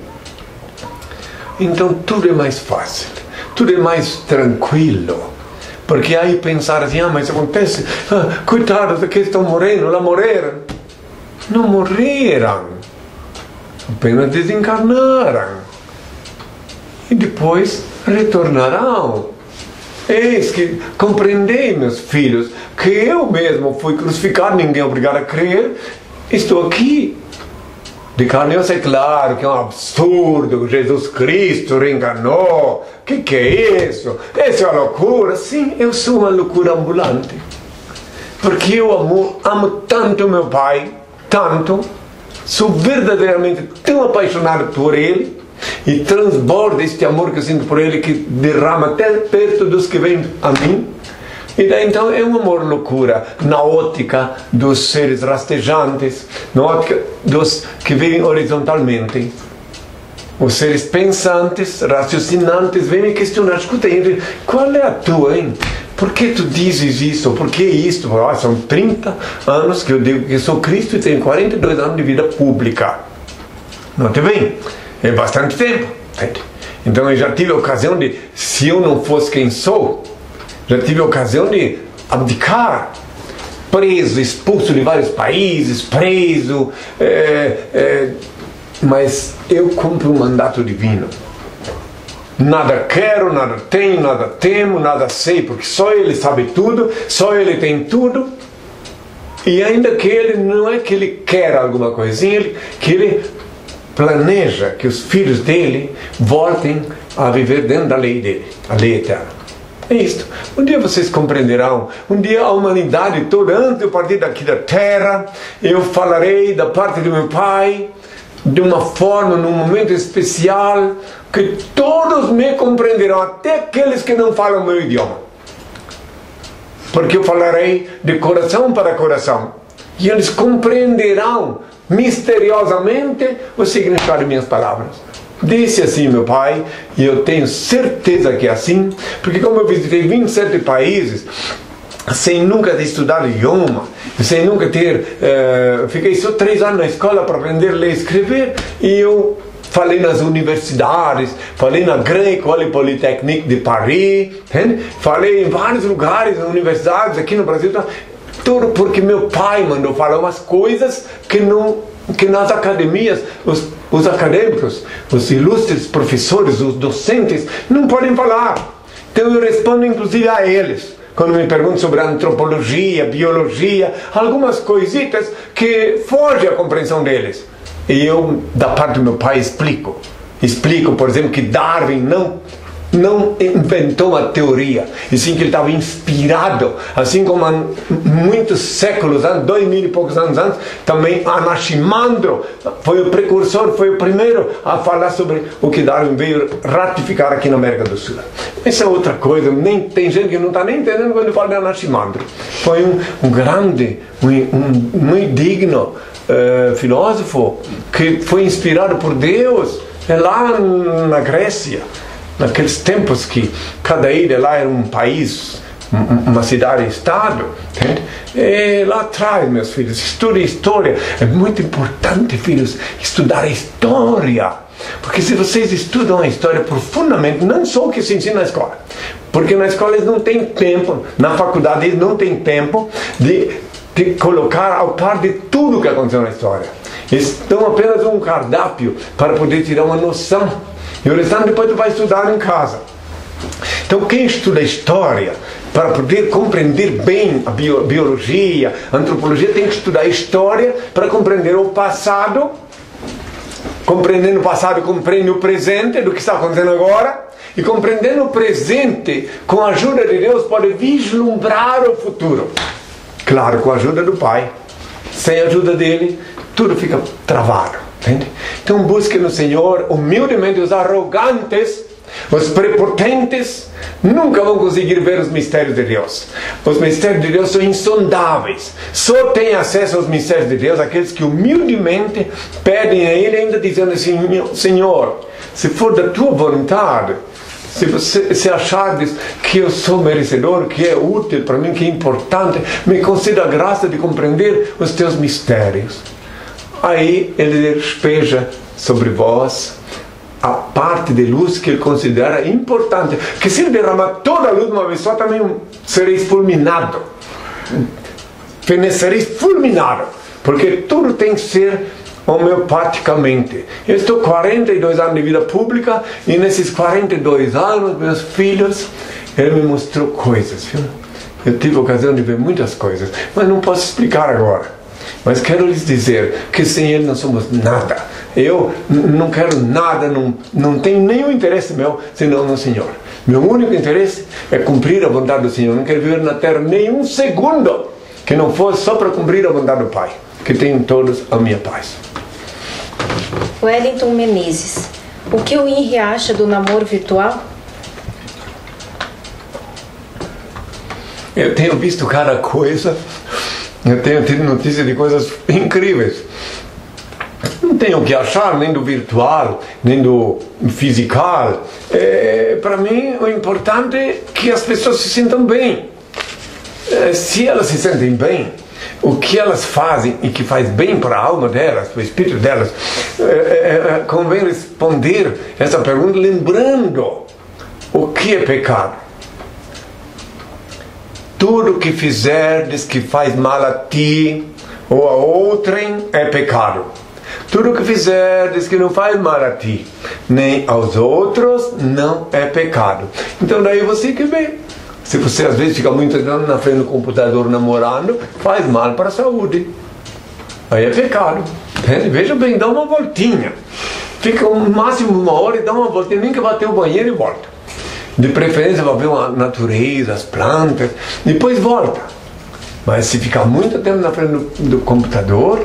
então tudo é mais fácil, tudo é mais tranquilo. Porque aí pensar assim, mas acontece, coitados daqueles que estão morrendo, lá morreram. Não morreram, apenas desencarnaram. E depois retornarão. Eis que compreendei, meus filhos, que eu mesmo fui crucificado, ninguém é obrigado a crer, estou aqui. De carne e osso, é claro que é um absurdo que Jesus Cristo reencarnou. Que é isso? Essa é uma loucura. Sim, eu sou uma loucura ambulante. Porque eu amo tanto meu Pai, tanto, sou verdadeiramente tão apaixonado por Ele, e transborda este amor que eu sinto por Ele, que derrama até perto dos que vêm a mim. E daí então é um amor loucura na ótica dos seres rastejantes, na ótica dos que vivem horizontalmente. Os seres pensantes, raciocinantes, vêm me questionar, escuta, Henry, qual é a tua, hein? Por que tu dizes isso? Por que isto? São 30 anos que eu digo que sou Cristo e tenho 42 anos de vida pública. Note bem, é bastante tempo. Então eu já tive a ocasião de, se eu não fosse quem sou, já tive a ocasião de abdicar, preso, expulso de vários países, preso, mas eu cumpro um mandato divino. Nada quero, nada tenho, nada temo, nada sei, porque só Ele sabe tudo, só Ele tem tudo. E ainda que Ele, não é que Ele quer alguma coisinha, que Ele planeja que os filhos dele voltem a viver dentro da lei dele, a lei eterna. É isto. Um dia vocês compreenderão. Um dia a humanidade toda, antes de eu partir daqui da terra, eu falarei da parte do meu Pai, de uma forma, num momento especial, que todos me compreenderão, até aqueles que não falam o meu idioma. Porque eu falarei de coração para coração. E eles compreenderão misteriosamente o significado de minhas palavras. Disse assim meu Pai, e eu tenho certeza que é assim, porque como eu visitei 27 países, sem nunca ter estudado idioma, sem nunca ter... fiquei só 3 anos na escola para aprender a ler e escrever, e eu falei nas universidades, falei na Grande École Polytechnique de Paris, entende? Falei em vários lugares, universidades aqui no Brasil, tudo porque meu pai mandou falar umas coisas que nas academias, os acadêmicos, os ilustres professores, os docentes, não podem falar. Então eu respondo inclusive a eles, quando me perguntam sobre antropologia, biologia, algumas coisitas que fogem à compreensão deles. E eu, da parte do meu pai, explico. Explico, por exemplo, que Darwin não inventou uma teoria, e sim que ele estava inspirado, assim como há muitos séculos antes, 2000 e poucos anos antes, também Anaximandro foi o precursor, foi o primeiro a falar sobre o que Darwin veio ratificar aqui na América do Sul. Essa é outra coisa, tem gente que não está nem entendendo quando eu falo de Anaximandro. Foi um grande, muito digno filósofo, que foi inspirado por Deus, lá na Grécia. Naqueles tempos que cada ilha lá era um país, uma cidade-estado, lá atrás, meus filhos, estude história. É muito importante, filhos, estudar a história. Porque se vocês estudam a história profundamente, não só o que se ensina na escola, porque na escola eles não têm tempo, na faculdade eles não têm tempo de colocar ao par de tudo que aconteceu na história. Eles dão apenas um cardápio para poder tirar uma noção. E o restante depois tu vai estudar em casa. Então quem estuda história, para poder compreender bem a biologia, a antropologia, tem que estudar história para compreender o passado. Compreendendo o passado, compreende o presente do que está acontecendo agora. e compreendendo o presente, com a ajuda de Deus, pode vislumbrar o futuro. Claro, com a ajuda do Pai. Sem a ajuda dele, tudo fica travado. Entende? Então busque no Senhor humildemente. Os arrogantes, os prepotentes, nunca vão conseguir ver os mistérios de Deus. Os mistérios de Deus são insondáveis. Só tem acesso aos mistérios de Deus aqueles que humildemente pedem a Ele, ainda dizendo assim: Senhor, se for da Tua vontade, se achares que eu sou merecedor, que é útil para mim, que é importante, me conceda a graça de compreender os Teus mistérios. Aí Ele despeja sobre vós a parte de luz que Ele considera importante. Que se Ele derramar toda a luz de uma vez só, também sereis fulminado. Fenecereis fulminado. Porque tudo tem que ser homeopaticamente. Eu estou 42 anos de vida pública, e nesses 42 anos, meus filhos, Ele me mostrou coisas, viu? Eu tive a ocasião de ver muitas coisas, mas não posso explicar agora. Mas quero lhes dizer que sem Ele não somos nada. Eu não quero nada, não tenho nenhum interesse meu senão no Senhor. Meu único interesse é cumprir a vontade do Senhor. Não quero viver na terra nem um segundo que não fosse só para cumprir a vontade do Pai, que tenham todos a minha paz. Wellington Menezes, o que o Henry acha do namoro virtual? Eu tenho visto cada coisa, eu tenho tido notícia de coisas incríveis. Não tenho o que achar nem do virtual, nem do physical. Para mim, o importante é que as pessoas se sintam bem. Se elas se sentem bem, o que elas fazem e que faz bem para a alma delas, para o espírito delas, convém responder essa pergunta lembrando o que é pecado. Tudo que fizerdes que faz mal a ti ou a outrem é pecado. Tudo que fizerdes que não faz mal a ti nem aos outros não é pecado. Então daí você que vê. Se você às vezes fica muito tempo na frente do computador namorando, faz mal para a saúde. Aí é pecado. Veja bem, dá uma voltinha. Fica no máximo 1 hora e dá uma voltinha, nem que vá até o banheiro e volta. De preferência vai ver a natureza, as plantas, depois volta. Mas se ficar muito tempo na frente do computador,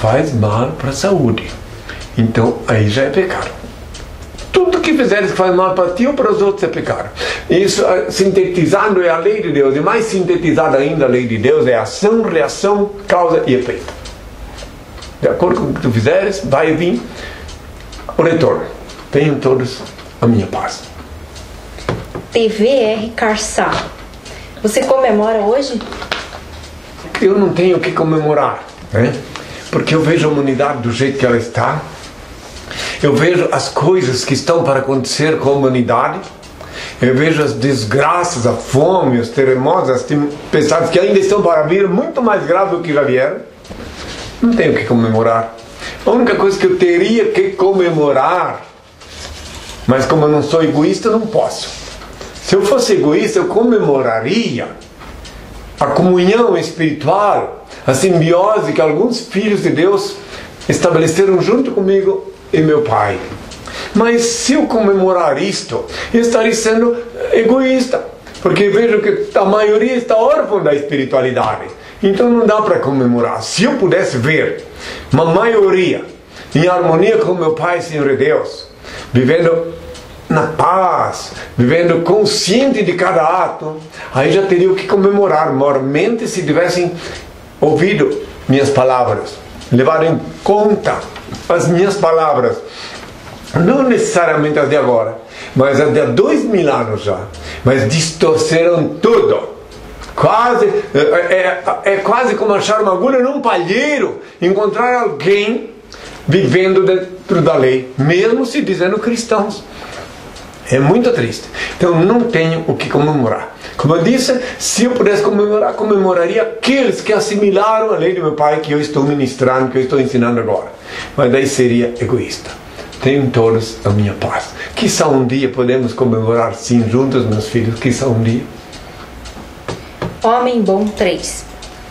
faz mal para a saúde. Então aí já é pecado. Tudo que fizeres que faz mal para ti ou para os outros é pecado. Isso, sintetizando, é a lei de Deus. E mais sintetizada ainda, a lei de Deus é ação, reação, causa e efeito. De acordo com o que tu fizeres, vai vir o retorno. Tenham todos a minha paz. TVR Carçá, você comemora hoje? Eu não tenho o que comemorar, né? Porque eu vejo a humanidade do jeito que ela está. Eu vejo as coisas que estão para acontecer com a humanidade. Eu vejo as desgraças, a fome, os terremotos, as tempestades que ainda estão para vir, muito mais graves do que já vieram. Não tenho o que comemorar. A única coisa que eu teria que comemorar, mas como eu não sou egoísta, não posso. Se eu fosse egoísta, eu comemoraria a comunhão espiritual, a simbiose que alguns filhos de Deus estabeleceram junto comigo e meu Pai. Mas se eu comemorar isto, eu estaria sendo egoísta, porque vejo que a maioria está órfã da espiritualidade. Então não dá para comemorar. Se eu pudesse ver uma maioria em harmonia com meu Pai, Senhor e Deus, vivendo na paz, vivendo consciente de cada ato, aí já teria o que comemorar, mormente, se tivessem ouvido minhas palavras, levado em conta as minhas palavras, não necessariamente as de agora, mas as de há 2000 anos já, mas distorceram tudo. Quase, é quase como achar uma agulha num palheiro, encontrar alguém vivendo dentro da lei, mesmo se dizendo cristãos. É muito triste. Então não tenho o que comemorar. Como eu disse, se eu pudesse comemorar, comemoraria aqueles que assimilaram a lei do meu Pai, que eu estou ministrando, que eu estou ensinando agora. Mas daí seria egoísta. Tenham todos a minha paz. Quizá um dia podemos comemorar sim juntos, meus filhos. Quizá um dia. Homem Bom 3.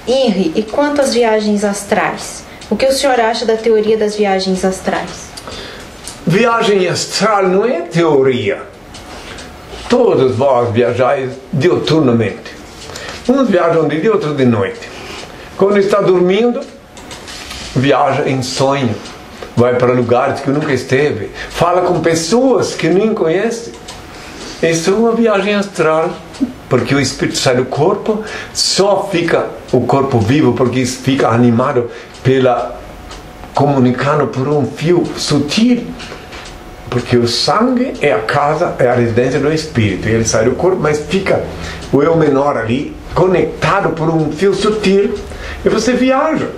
Henry, e quanto às viagens astrais? O que o senhor acha da teoria das viagens astrais? Viagem astral não é teoria. todos vós viajais diuturnamente. Uns viajam de dia, outros de noite. Quando está dormindo, viaja em sonho. Vai para lugares que nunca esteve. Fala com pessoas que nem conhece. Isso é uma viagem astral. Porque o espírito sai do corpo, só fica o corpo vivo, porque fica animado comunicando por um fio sutil. Porque o sangue é a casa, é a residência do espírito. Ele sai do corpo, mas fica o eu menor ali, conectado por um fio sutil. E você viaja.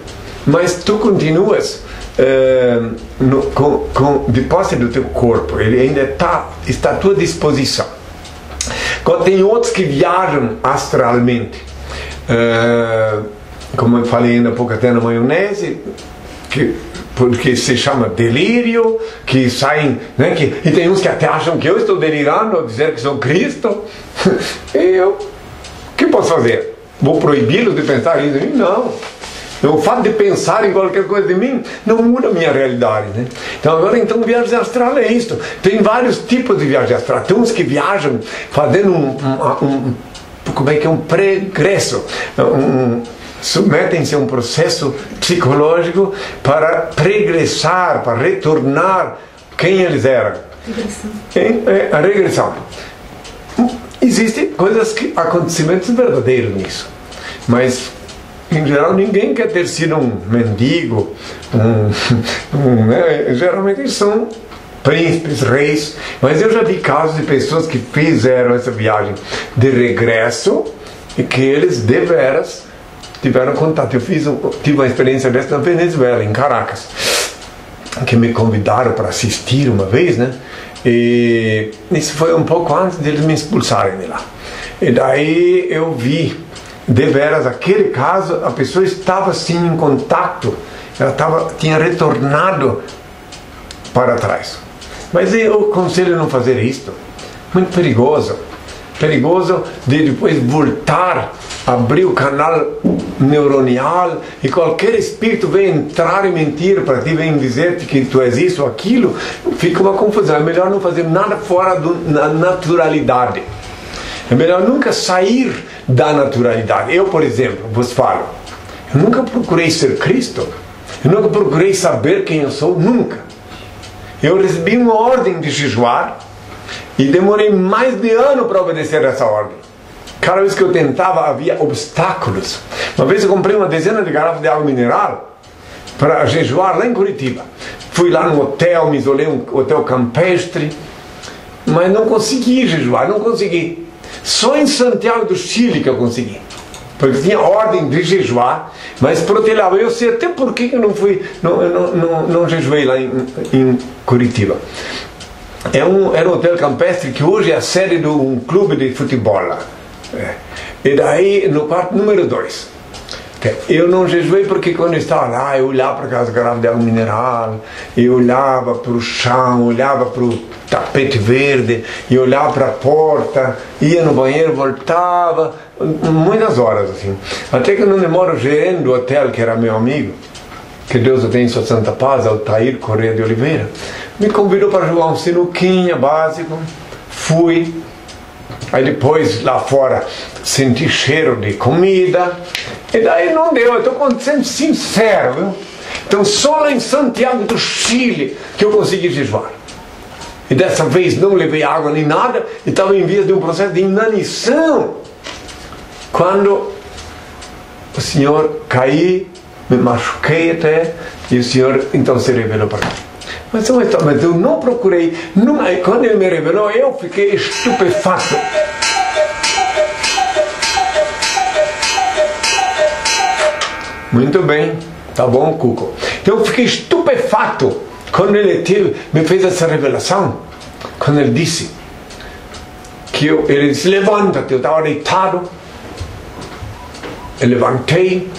Mas tu continuas de posse do teu corpo. Ele ainda está à tua disposição. Quando tem outros que viajam astralmente. Como eu falei ainda há pouco até na maionese, porque se chama delírio, que saem, né, e tem uns que até acham que eu estou delirando ao dizer que sou Cristo. E o que posso fazer? Vou proibi-los de pensar isso? Não. O fato de pensar em qualquer coisa de mim não muda a minha realidade, né? Então viagem astral é isto. Tem vários tipos de viagem astral. Tem uns que viajam fazendo um pregresso, submetem-se a um processo psicológico para pregressar, para retornar quem eles eram. A regressão. Existem acontecimentos verdadeiros nisso, mas em geral ninguém quer ter sido um mendigo, né? Geralmente eles são príncipes, reis, mas eu já vi casos de pessoas que fizeram essa viagem de regresso e que eles deveras tiveram contato. Eu tive uma experiência dessa na Venezuela, em Caracas, que me convidaram para assistir uma vez, né? E isso foi um pouco antes de eles me expulsarem de lá. E daí eu vi, deveras, aquele caso, a pessoa estava assim em contato, ela tinha retornado para trás. Mas eu aconselho não fazer isto. Muito perigoso. Perigoso de depois voltar, abrir o canal neuronial e qualquer espírito vem entrar e mentir para ti, vem dizer-te que tu és isso ou aquilo, fica uma confusão. É melhor não fazer nada fora da naturalidade. É melhor nunca sair da naturalidade. Eu, por exemplo, vos falo, eu nunca procurei ser Cristo, eu nunca procurei saber quem eu sou, nunca. Eu recebi uma ordem de jejuar e demorei mais de ano para obedecer essa ordem. Cada vez que eu tentava havia obstáculos. Uma vez eu comprei uma dezena de garrafas de água mineral para jejuar lá em Curitiba. Fui lá no hotel, me isolei, um hotel campestre, mas não consegui jejuar, não consegui. Só em Santiago do Chile que eu consegui, porque tinha ordem de jejuar, mas protelava. Eu sei até por que eu não jejuei lá em Curitiba. Era um hotel campestre que hoje é a sede de um clube de futebol lá. E daí, no quarto número 2, eu não jejuei porque quando eu estava lá, eu olhava para aquelas garrafas de água mineral, eu olhava para o chão, olhava para o tapete verde, e olhava para a porta, ia no banheiro, voltava, muitas horas assim. Até que não demora, o gerente do hotel, que era meu amigo, que Deus o tenha em sua santa paz, Altair Correia de Oliveira, me convidou para jogar um sinuquinha básico. Fui. Aí depois, lá fora, senti cheiro de comida. E daí não deu. Eu estou sendo sincero, viu? Então, só lá em Santiago do Chile que eu consegui jejuar. E dessa vez não levei água nem nada. E estava em vias de um processo de inanição. Quando o Senhor caí, me machuquei até, e o Senhor então se revelou para mim. Mas eu não procurei, quando Ele me revelou, eu fiquei estupefato. Muito bem, tá bom, Cuco. Então eu fiquei estupefato quando Ele me fez essa revelação, quando Ele disse, Ele disse, levanta-te. Eu estava deitado, eu levantei,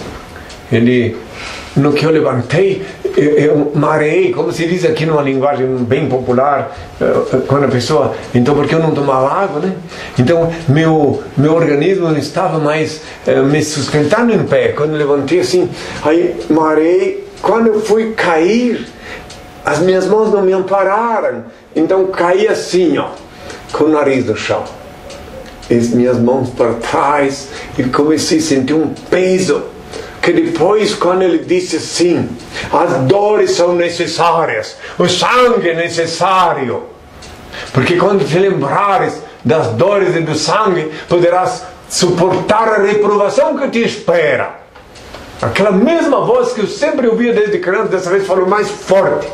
no que eu levantei, eu mareei, como se diz aqui numa linguagem bem popular, quando a pessoa, então porque eu não tomava água, né? Então meu organismo não estava mais me sustentando em pé. Quando eu levantei assim, aí mareei. Quando eu fui cair, as minhas mãos não me ampararam, então caí assim, ó, com o nariz no chão. as minhas mãos para trás e comecei a sentir um peso. Que depois, quando ele disse assim, as dores são necessárias, o sangue é necessário. Porque quando te lembrares das dores e do sangue, poderás suportar a reprovação que te espera. Aquela mesma voz que eu sempre ouvia desde criança, dessa vez falou mais forte.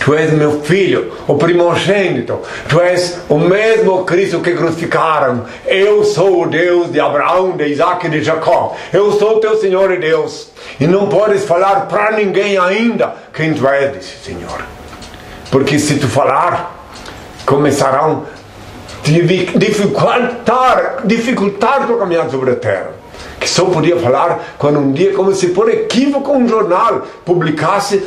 Tu és meu filho, o primogênito. Tu és o mesmo Cristo que crucificaram. Eu sou o Deus de Abraão, de Isaac e de Jacó. Eu sou o teu Senhor e Deus. E não podes falar para ninguém ainda quem tu és, disse o Senhor. Porque se tu falar, começarão a dificultar tua caminhada sobre a terra. Que só podia falar quando um dia, como se por equívoco um jornal publicasse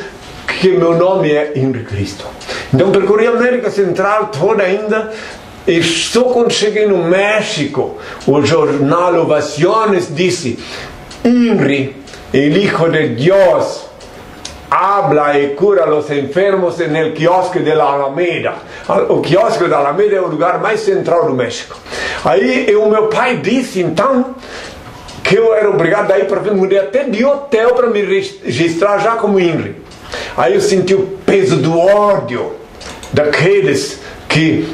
que meu nome é Henri Cristo. Então percorri a América Central toda ainda, e só quando cheguei no México, o jornal Ovaciones disse: Henri, el Hijo de Dios, habla e cura los enfermos en el quiosque de la Alameda. O quiosque da Alameda é o lugar mais central do México. Aí o meu pai disse então que eu era obrigado a ir para mudei até de hotel para me registrar já como Henri. Aí eu senti o peso do ódio daqueles que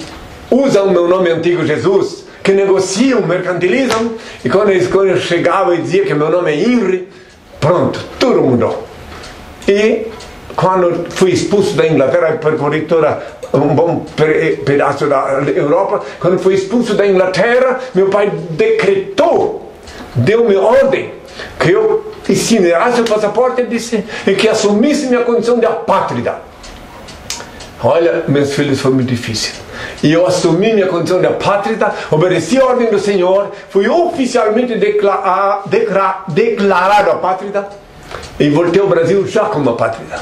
usam o meu nome antigo Jesus, que negociam, mercantilizam, e quando eu chegava e dizia que meu nome é Henri, pronto, tudo mudou. E quando fui expulso da Inglaterra, percorri toda um bom pedaço da Europa, quando fui expulso da Inglaterra, meu pai decretou, deu-me ordem, que eu incinerasse o passaporte e que assumisse minha condição de apátrida. Olha, meus filhos, foi muito difícil. E eu assumi minha condição de apátrida, obedeci a ordem do Senhor, fui oficialmente declarado apátrida e voltei ao Brasil já como apátrida.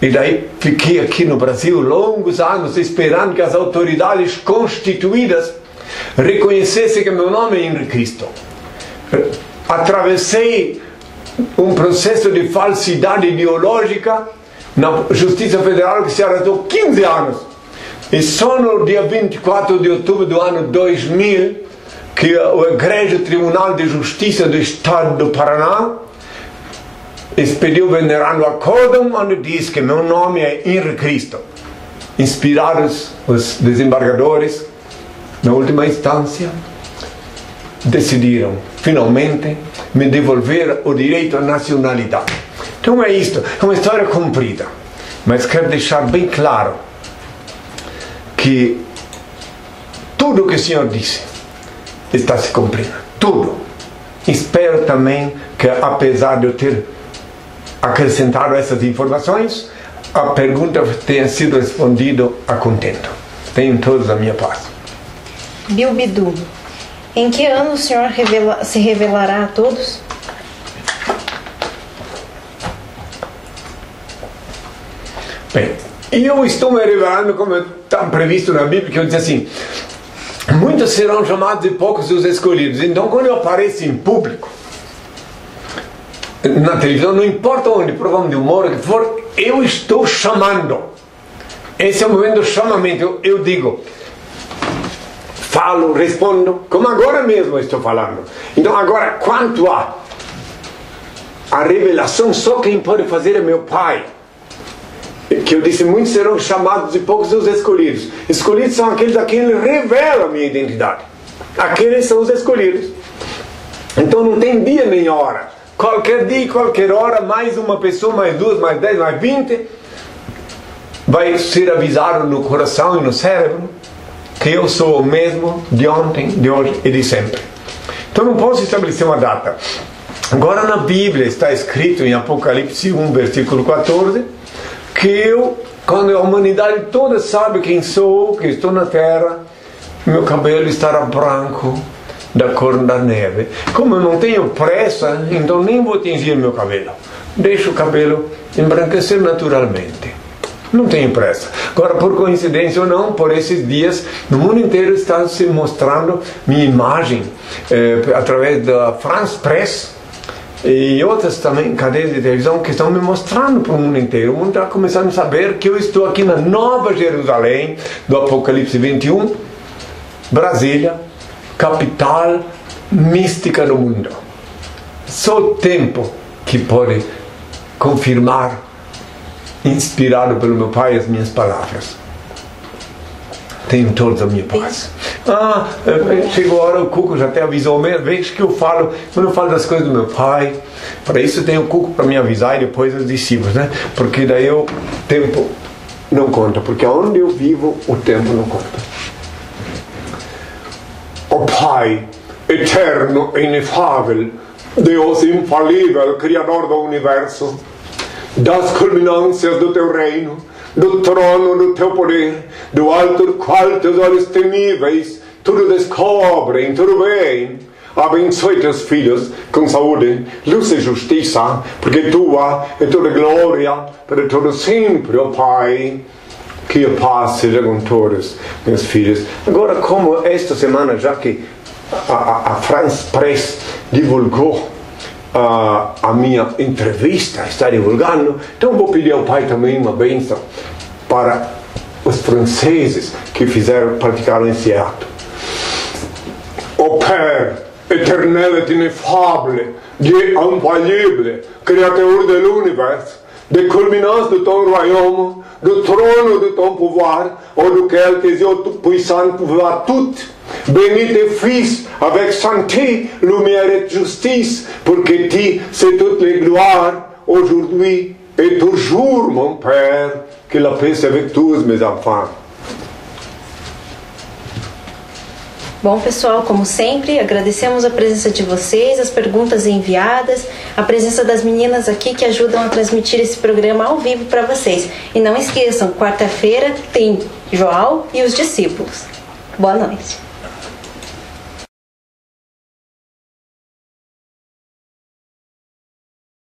E daí fiquei aqui no Brasil longos anos esperando que as autoridades constituídas reconhecessem que meu nome é Henri Cristo. Atravessei um processo de falsidade ideológica na Justiça Federal que se arrastou 15 anos. E só no dia 24 de outubro do ano 2000 que o Egregio Tribunal de Justiça do Estado do Paraná expediu o venerando acórdão onde diz que meu nome é Henri Cristo. Inspirados os desembargadores, na última instância, decidiram finalmente me devolver o direito à nacionalidade. Então é isto, é uma história comprida, mas quero deixar bem claro que tudo o que o Senhor disse está se cumprindo, tudo. Espero também que, apesar de eu ter acrescentado essas informações, a pergunta tenha sido respondida a contento. Tenham todos a minha paz. Bilbidu, em que ano o Senhor se revelará a todos? Bem, eu estou me revelando como está previsto na Bíblia, que eu disse assim: muitos serão chamados e poucos os escolhidos. Então, quando eu apareço em público, na televisão, não importa onde, programa de humor, que for, eu estou chamando. Esse é o momento do chamamento. Eu digo, falo, respondo, como agora mesmo eu estou falando. Então, agora, quanto a revelação, só quem pode fazer é meu Pai. Que eu disse, muitos serão chamados e poucos os escolhidos. Escolhidos são aqueles a quem Ele revela a minha identidade. Aqueles são os escolhidos. Então não tem dia nem hora. Qualquer dia, qualquer hora, mais uma pessoa, mais duas, mais 10, mais 20, vai ser avisado no coração e no cérebro que eu sou o mesmo de ontem, de hoje e de sempre. Então não posso estabelecer uma data. Agora na Bíblia está escrito em Apocalipse 1, versículo 14, que eu, quando a humanidade toda sabe quem sou, que estou na terra, meu cabelo estará branco, da cor da neve. Como eu não tenho pressa, então nem vou tingir meu cabelo. Deixo o cabelo embranquecer naturalmente. Não tenho pressa. Agora, por coincidência ou não, por esses dias, no mundo inteiro está se mostrando minha imagem através da France Press e outras também cadeias de televisão que estão me mostrando para o mundo inteiro. O mundo está começando a saber que eu estou aqui na Nova Jerusalém do Apocalipse 21, Brasília, capital mística do mundo. Só o tempo que pode confirmar, inspirado pelo meu pai, as minhas palavras. Tenho toda a minha paz. Chegou a hora, o Cuco já até avisou, mesmo vez que eu não falo das coisas do meu pai. Para isso tem o Cuco para me avisar e depois os discípulos, né? Porque daí o tempo não conta, porque onde eu vivo o tempo não conta. O Pai eterno e inefável, Deus infalível, Criador do Universo, das culminâncias do teu reino, do trono do teu poder, do alto do qual teus olhos temíveis tudo descobrem, tudo bem. Abençoe teus filhos com saúde, luz e justiça, porque tua é toda glória para todo sempre, ó Pai. Que a paz seja com todos meus filhos. Agora, como esta semana, já que a France Press divulgou a minha entrevista, está divulgando, então vou pedir ao Pai também uma bênção para os franceses que praticaram esse ato. Ô Père éternel et ineffable, Dieu infaillible, Créateur de l'univers, des culminances de ton royaume, du trône de ton pouvoir, auquel tes yeux tout-puissants pouvoient tout. Bénis tes fils avec santé, lumière et justice, pour que tu, c'est toutes les gloires, aujourd'hui et toujours, mon Père. Que la paix soit avec tous mes enfants. Bom, pessoal, como sempre, agradecemos a presença de vocês, as perguntas enviadas, a presença das meninas aqui que ajudam a transmitir esse programa ao vivo para vocês. E não esqueçam, quarta-feira tem João e os discípulos. Boa noite.